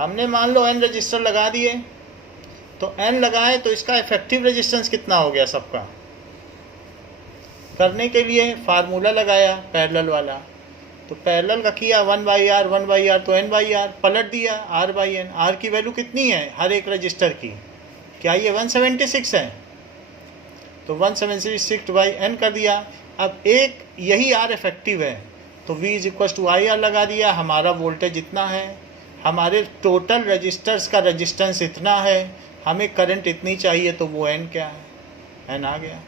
हमने मान लो n रजिस्टर लगा दिए, तो n लगाए तो इसका इफेक्टिव रेजिस्टेंस कितना हो गया सबका? करने के लिए फार्मूला लगाया पैरेलल वाला, तो पैरेलल का किया 1/r 1/r, तो n/r पलट दिया r/n। r की वैल्यू कितनी है हर एक रजिस्टर की? क्या ये 176 है? तो 176/n कर दिया। अब एक यही r इफेक्टिव है, तो v = IR लगा दिया। हमारा वोल्टेज इतना है, हमारे टोटल रजिस्टर्स का रेजिस्टेंस इतना है, हमें करंट इतनी चाहिए, तो वो n क्या है? n आ गया।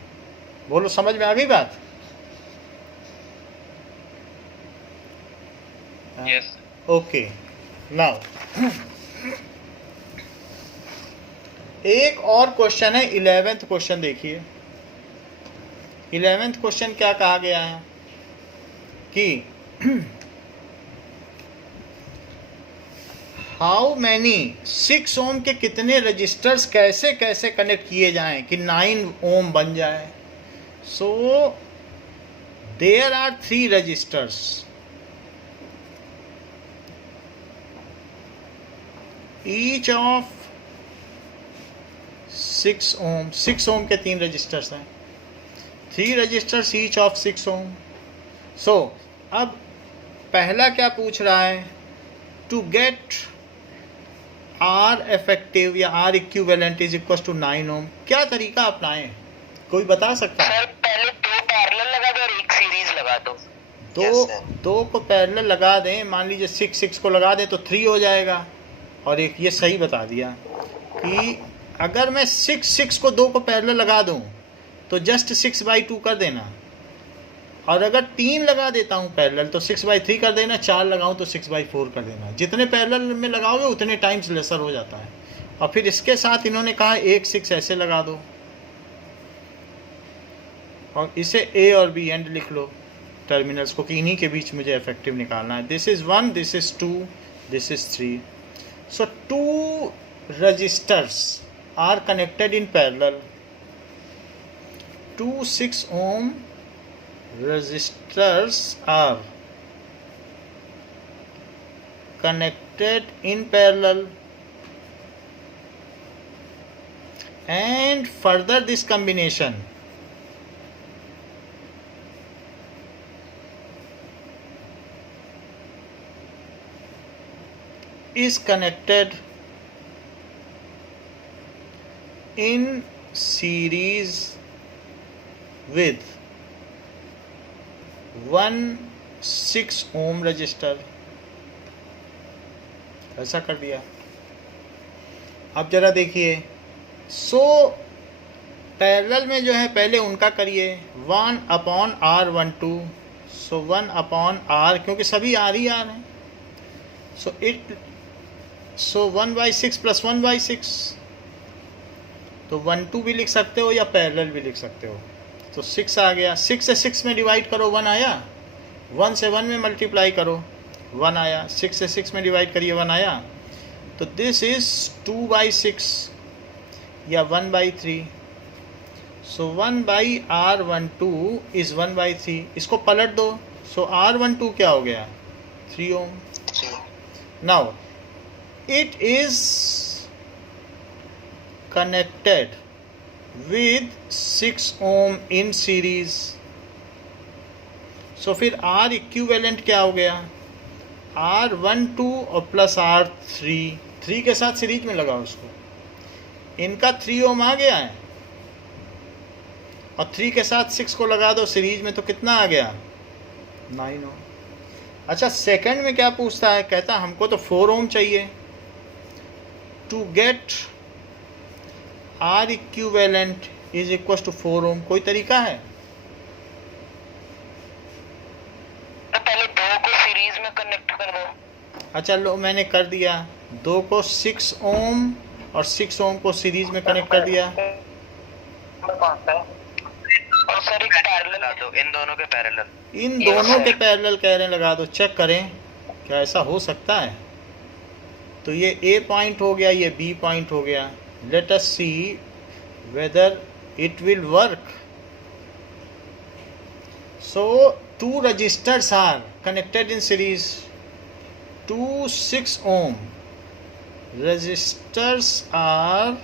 बोलो, समझ में आ गई बात? Yes. ओके, नाउ एक और क्वेश्चन है, 11th क्वेश्चन देखिए। 11th क्वेश्चन क्या कहा गया है कि हाउ मैनी 6 ओम के कितने रजिस्टर्स कैसे कैसे कनेक्ट किए जाएं कि 9 ओम बन जाए। So there are 3 registers, each of 6 ohm. 6 ohm के 3 रजिस्टर्स हैं, 3 registers each of 6 ohm. So अब पहला क्या पूछ रहा है? टू गेट R इफेक्टिव या R equivalent is equal to 9 ohm. क्या तरीका अपनाएं? कोई बता सकता है? सर पहले 2 पैरेलल लगा दो और 1 सीरीज लगा दो। दो को पैरेलल लगा दें, मान लीजिए 6 को लगा दें तो 3 हो जाएगा। और एक ये सही बता दिया कि अगर मैं 6 को 2 को पैरेलल लगा दूं तो जस्ट 6/2 कर देना, और अगर 3 लगा देता हूं पैरेलल तो 6/3 कर देना, 4 लगाऊं तो 6/4 कर देना। जितने पैरेलल में लगाओगे उतने टाइम्स लेसर हो जाता है। और फिर इसके साथ इन्होंने कहा एक 6 ऐसे लगा दो, और इसे A और B एंड लिख लो टर्मिनल्स को, कि इन्हीं के बीच मुझे इफेक्टिव निकालना है। This is 1, this is 2, this is 3। So 2 resistors are connected in parallel. 2 6 ohm resistors are connected in parallel, and further this combination is connected in series with 1 6 ohm register. ऐसा कर दिया। अब जरा देखिए, सो पैरेलल में जो है पहले उनका करिए, 1/R12। सो 1/R, क्योंकि सभी R ही R हैं, सो 1/6 + 1/6, तो 1 2 भी लिख सकते हो या पैरेलल भी लिख सकते हो। तो 6 आ गया। 6 से 6 में डिवाइड करो, 1 आया। 1 से 1 में मल्टीप्लाई करो, 1 आया। 6 से 6 में डिवाइड करिए, 1 आया। तो दिस इज 2/6 या 1/3। सो 1/R12 इज 1/3। इसको पलट दो, सो R12 क्या हो गया? 3 ओम। Now it is connected with 6 ohm in series. So फिर R इक्विवेलेंट क्या हो गया, R12 और प्लस R3, 3 के साथ सीरीज में लगाओ उसको, इनका 3 ओम आ गया है और 3 के साथ 6 को लगा दो सीरीज में, तो कितना आ गया, 9 ओम। अच्छा सेकंड में क्या पूछता है, कहता हमको तो 4 ओम चाहिए। To get R equivalent is equal to 4 ohm, कोई तरीका है? तो पहले 2 को सीरीज में कनेक्ट कर दो। अच्छा लो मैंने कर दिया, 2 को 6 ओम और 6 ओम को सीरीज में कनेक्ट कर दिया। और सर एक पैरेलल लगा दो, इन दोनों के पैरेलल, इन दोनों के पैरेलल कह रहे हैं लगा दो, चेक करें क्या ऐसा हो सकता है। तो ये A पॉइंट हो गया, ये B पॉइंट हो गया। Late us see whether it will work. So 2 resistors are connected in series, 2 6 ohm resistors are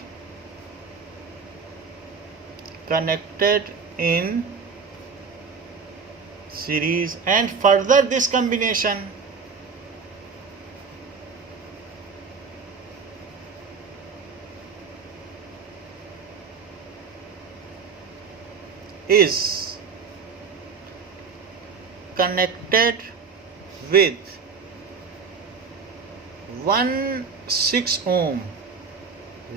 connected in series, and further this combination is connected with 1 6 ohm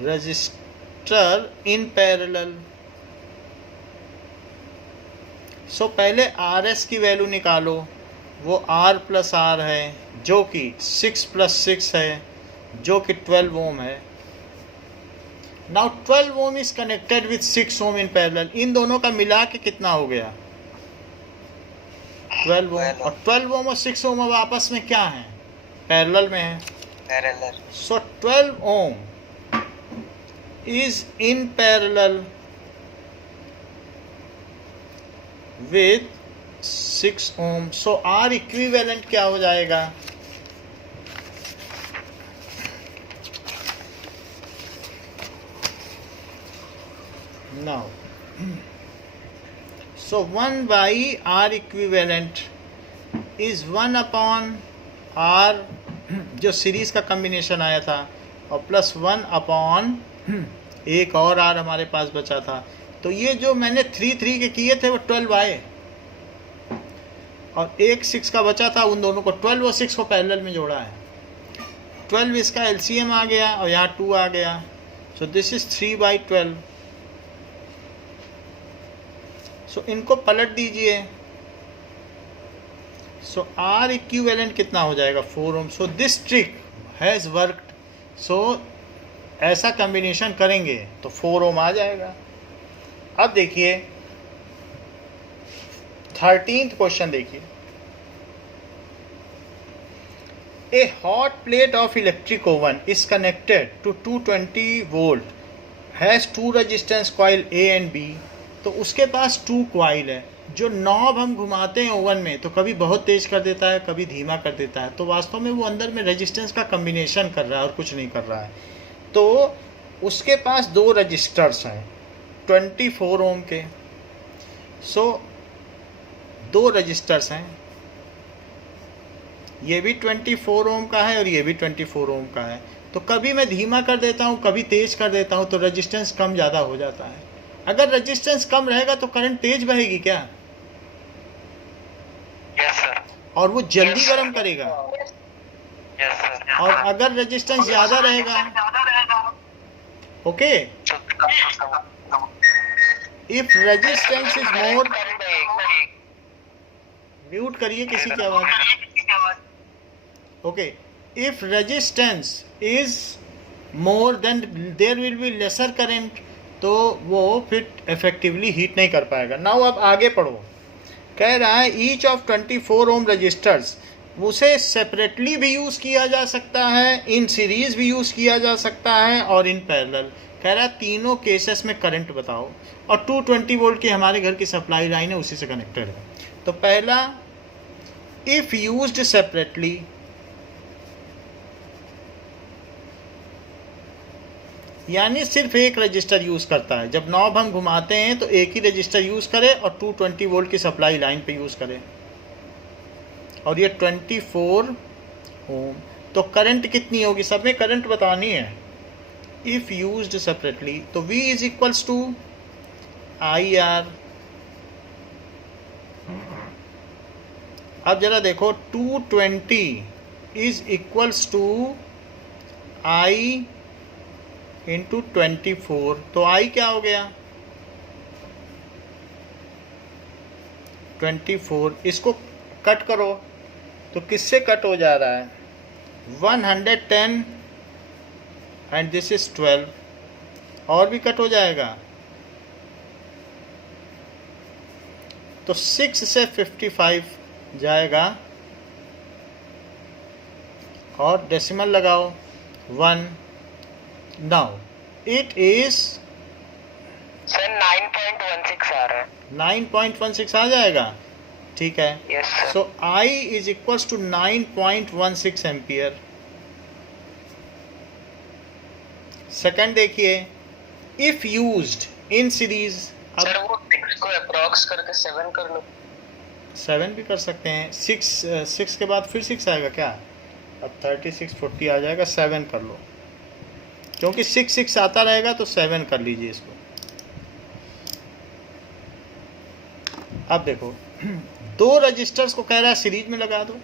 resistor in parallel. सो पहले RS की वैल्यू निकालो, वो R प्लस R है जो कि 6 प्लस 6 है जो कि 12 ओम है। Now 12 ohm is connected with 6 ohm in parallel, इन दोनों का मिला के कितना हो गया, 12 ओम। और 12 ओम और 6 ओम अब आपस में क्या है, पैरेलल में है, parallel. So 12 ohm is in parallel with 6 ohm. So R equivalent क्या हो जाएगा, now so 1 by R equivalent is 1 upon R जो सीरीज का कॉम्बिनेशन आया था, और प्लस 1 अपॉन एक और R हमारे पास बचा था। तो ये जो मैंने 3 3 के किए थे वो 12 आए, और एक 6 का बचा था, उन दोनों को 12 और 6 को पैरेलल में जोड़ा है। 12 इसका LCM आ गया और यहाँ 2 आ गया, सो दिस इज 3 by 12। सो इनको पलट दीजिए, सो R इक्विवेलेंट कितना हो जाएगा, 4 ohm. So this trick has worked. So ऐसा कॉम्बिनेशन करेंगे तो 4 ओम आ जाएगा। अब देखिए 13th क्वेश्चन देखिए, a hot plate of electric oven is connected to 220 volt, has 2 resistance coil A and B। तो उसके पास 2 कॉइल है। जो नॉब हम घुमाते हैं ओवन में तो कभी बहुत तेज कर देता है, कभी धीमा कर देता है, तो वास्तव में वो अंदर में रेजिस्टेंस का कम्बिनेशन कर रहा है और कुछ नहीं कर रहा है। तो उसके पास 2 रजिस्टर्स हैं 24 ओम के। सो 2 रजिस्टर्स हैं, ये भी 24 ओम का है और ये भी 24 ओम का है। तो कभी मैं धीमा कर देता हूँ, कभी तेज कर देता हूँ, तो रेजिस्टेंस कम ज़्यादा हो जाता है। अगर रेजिस्टेंस कम रहेगा तो करंट तेज बहेगी क्या? Yes sir. और वो जल्दी गर्म करेगा। Yes sir. और अगर रेजिस्टेंस ज़्यादा रहेगा, okay, if resistance is more, mute करिए किसी की आवाज, okay, if resistance is more then there will be lesser current, तो वो फिर इफेक्टिवली हीट नहीं कर पाएगा। नाउ अब आगे पढ़ो, कह रहा है ईच ऑफ 24 ओम रजिस्टर्स, उसे सेपरेटली भी यूज़ किया जा सकता है, इन सीरीज़ भी यूज़ किया जा सकता है और इन पैरेलल। कह रहा है तीनों केसेस में करंट बताओ, और 220 वोल्ट की हमारे घर की सप्लाई लाइन है, उसी से कनेक्टेड है। तो पहला, इफ़ यूज्ड सेपरेटली, यानी सिर्फ एक रजिस्टर यूज़ करता है। जब नॉब हम घुमाते हैं तो एक ही रजिस्टर यूज़ करे और 220 वोल्ट की सप्लाई लाइन पे यूज़ करे। और ये 24 ओम। तो करंट कितनी होगी, सब में करंट बतानी है। इफ़ यूज्ड सेपरेटली तो V is equals to IR। अब जरा देखो 220 is equals to I into 24। तो I क्या हो गया 24। इसको कट करो तो किससे कट हो जा रहा है 110 एंड दिस इज 12। और भी कट हो जाएगा तो 6 से 55 जाएगा और डेसिमल लगाओ 1। नाउ इट इज सर 9.16 आ रहा है। 9.16 आ जाएगा, ठीक है। Yes sir. So I is equals to 9.16 ampere. Second देखिए, if used in series. Sir वो 6 को अप्रॉक्स करके 7 कर लो। 7 भी कर सकते हैं। 6 के बाद फिर 6 आएगा क्या, अब 36 40 आ जाएगा। 7 कर लो, क्योंकि 6 आता रहेगा तो 7 कर लीजिए इसको। अब देखो दो रजिस्टर्स को कह रहा है सीरीज में लगा दो।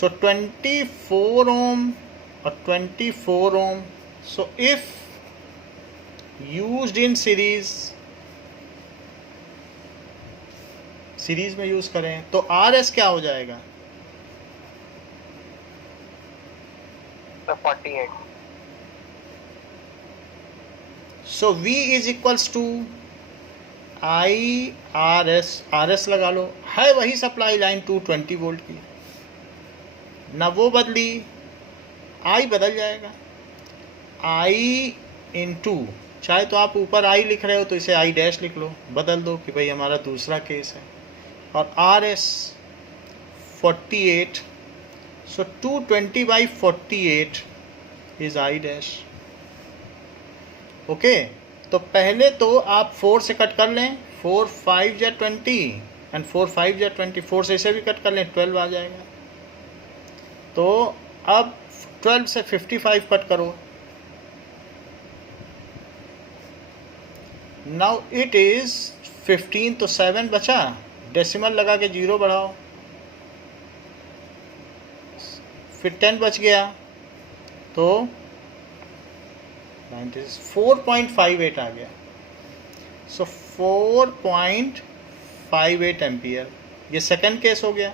सो 24 ओम और 24 ohm. So if used in series में यूज करें तो RS क्या हो जाएगा 48। So V is equals to RS लगा लो, है वही सप्लाई लाइन 220 वोल्ट की, ना वो बदली, I बदल जाएगा। I इंटू, चाहे तो आप ऊपर I लिख रहे हो तो इसे I डैश लिख लो, बदल दो कि भाई हमारा दूसरा केस है। और RS 48, so 220/48 is I dash. Okay, तो पहले तो आप 4 से कट कर लें, 4 5 या 20 एंड 4 5 या 24 से इसे भी कट कर लें, 12 आ जाएगा। तो अब 12 से 55 कट करो। नाउ इट इज 15, तो 7 बचा, डेसिमल लगा के 0 बढ़ाओ, फिर 10 बच गया तो 4.58 आ गया। सो 4.58 एम्पियर। ये सेकंड केस हो गया।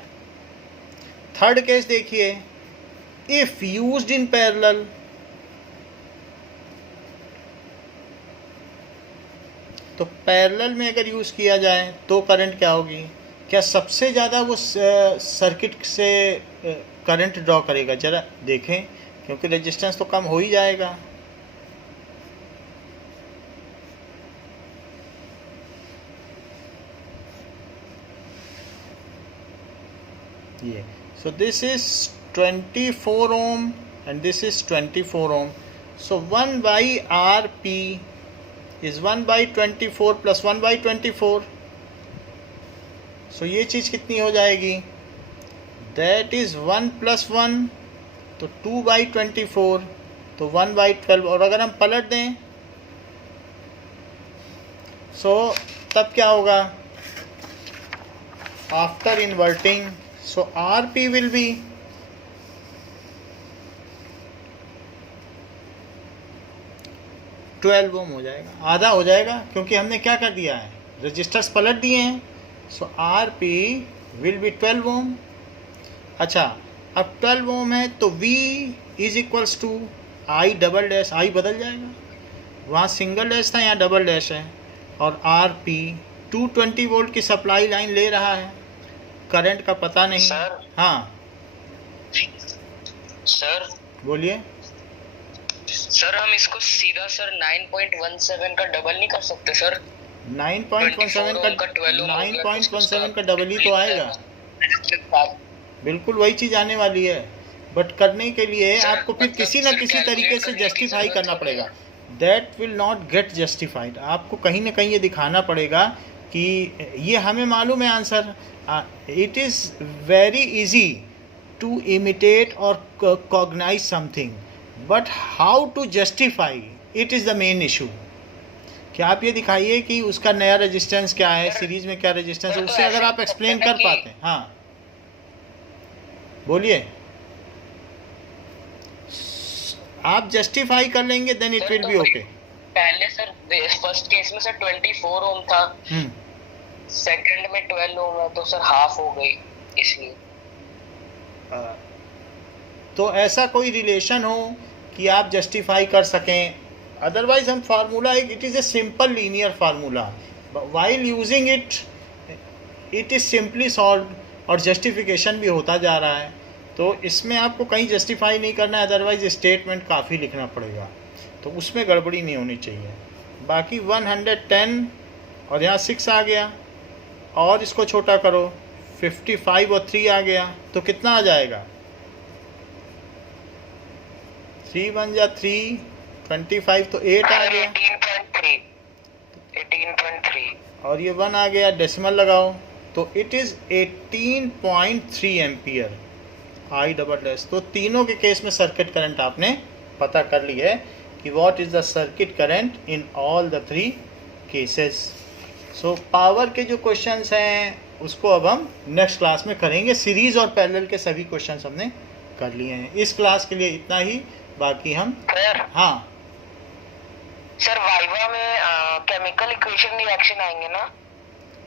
थर्ड केस देखिए, इफ यूज्ड इन पैरेलल, तो पैरेलल में अगर यूज किया जाए तो करंट क्या होगी, क्या सबसे ज़्यादा वो सर्किट से करंट ड्रॉ करेगा, जरा देखें, क्योंकि रेजिस्टेंस तो कम हो ही जाएगा। ये so this is 24 ohm and this is 24 ohm, so 1/RP is 1/24 plus 1/24, so ये चीज़ कितनी हो जाएगी, that is 1 plus 1, तो 2/24, तो 1/12। और अगर हम पलट दें so तब क्या होगा, after inverting, so RP will be 12 ओम हो जाएगा, आधा हो जाएगा, क्योंकि हमने क्या कर दिया है, रजिस्टर्स पलट दिए हैं। So RP will be 12 ohm. अच्छा, अब 12 ओम है तो V is equals to I double dash, I बदल जाएगा, वहाँ सिंगल डैश था, यहाँ डबल डैश है। और RP 220 वोल्ट की सप्लाई लाइन ले रहा है, करंट का पता नहीं। सर, हाँ सर बोलिए। सर हम इसको सीधा सर 9.17 का डबल नहीं कर सकते सर? 9.17 का 9.17 का डबल ही तो आएगा, बिल्कुल वही चीज़ आने वाली है। बट करने के लिए आपको फिर किसी ना किसी तरीके से जस्टिफाई करना पड़ेगा. That will not gate justified. आपको कहीं ना कहीं ये दिखाना पड़ेगा कि ये हमें मालूम है answer. It is very easy to imitate और cognize something, but how to justify it is the main issue. कि आप ये दिखाइए कि उसका नया रेजिस्टेंस क्या है, सीरीज में क्या रेजिस्टेंस है, उससे अगर आप एक्सप्लेन कर पाते हैं. हाँ बोलिए. आप जस्टिफाई कर लेंगे then it will be okay. पहले सर फर्स्ट केस में सर 24 ओम था, सेकंड में 12 ओम है, तो सर हाफ हो गई इसलिए. तो ऐसा कोई रिलेशन हो कि आप जस्टिफाई कर सकें. अदरवाइज हम formula, it is a simple linear formula. While using it is simply solve और जस्टिफिकेशन भी होता जा रहा है. तो इसमें आपको कहीं जस्टिफाई नहीं करना है, अदरवाइज स्टेटमेंट काफ़ी लिखना पड़ेगा. तो उसमें गड़बड़ी नहीं होनी चाहिए. बाकी 110 और यहाँ 6 आ गया, और इसको छोटा करो, 55 और 3 आ गया, तो कितना आ जाएगा? 3 1 जा 3, 25 तो 8 आ गया, 18.3 और ये 1 आ गया, डेसिमल लगाओ, तो it is 18.3 ampere I double dash. तो तीनों के केस में सर्किट करंट आपने पता कर ली है कि what is the circuit current in all the 3 cases. So power के जो क्वेश्चंस हैं उसको अब हम नेक्स्ट क्लास में करेंगे. सीरीज और पैरेलल के सभी क्वेश्चंस हमने कर लिए हैं. इस क्लास के लिए इतना ही. बाकी हम सर, हाँ सर वाइवा में केमिकल इक्वेशन रिएक्शन आएंगे ना?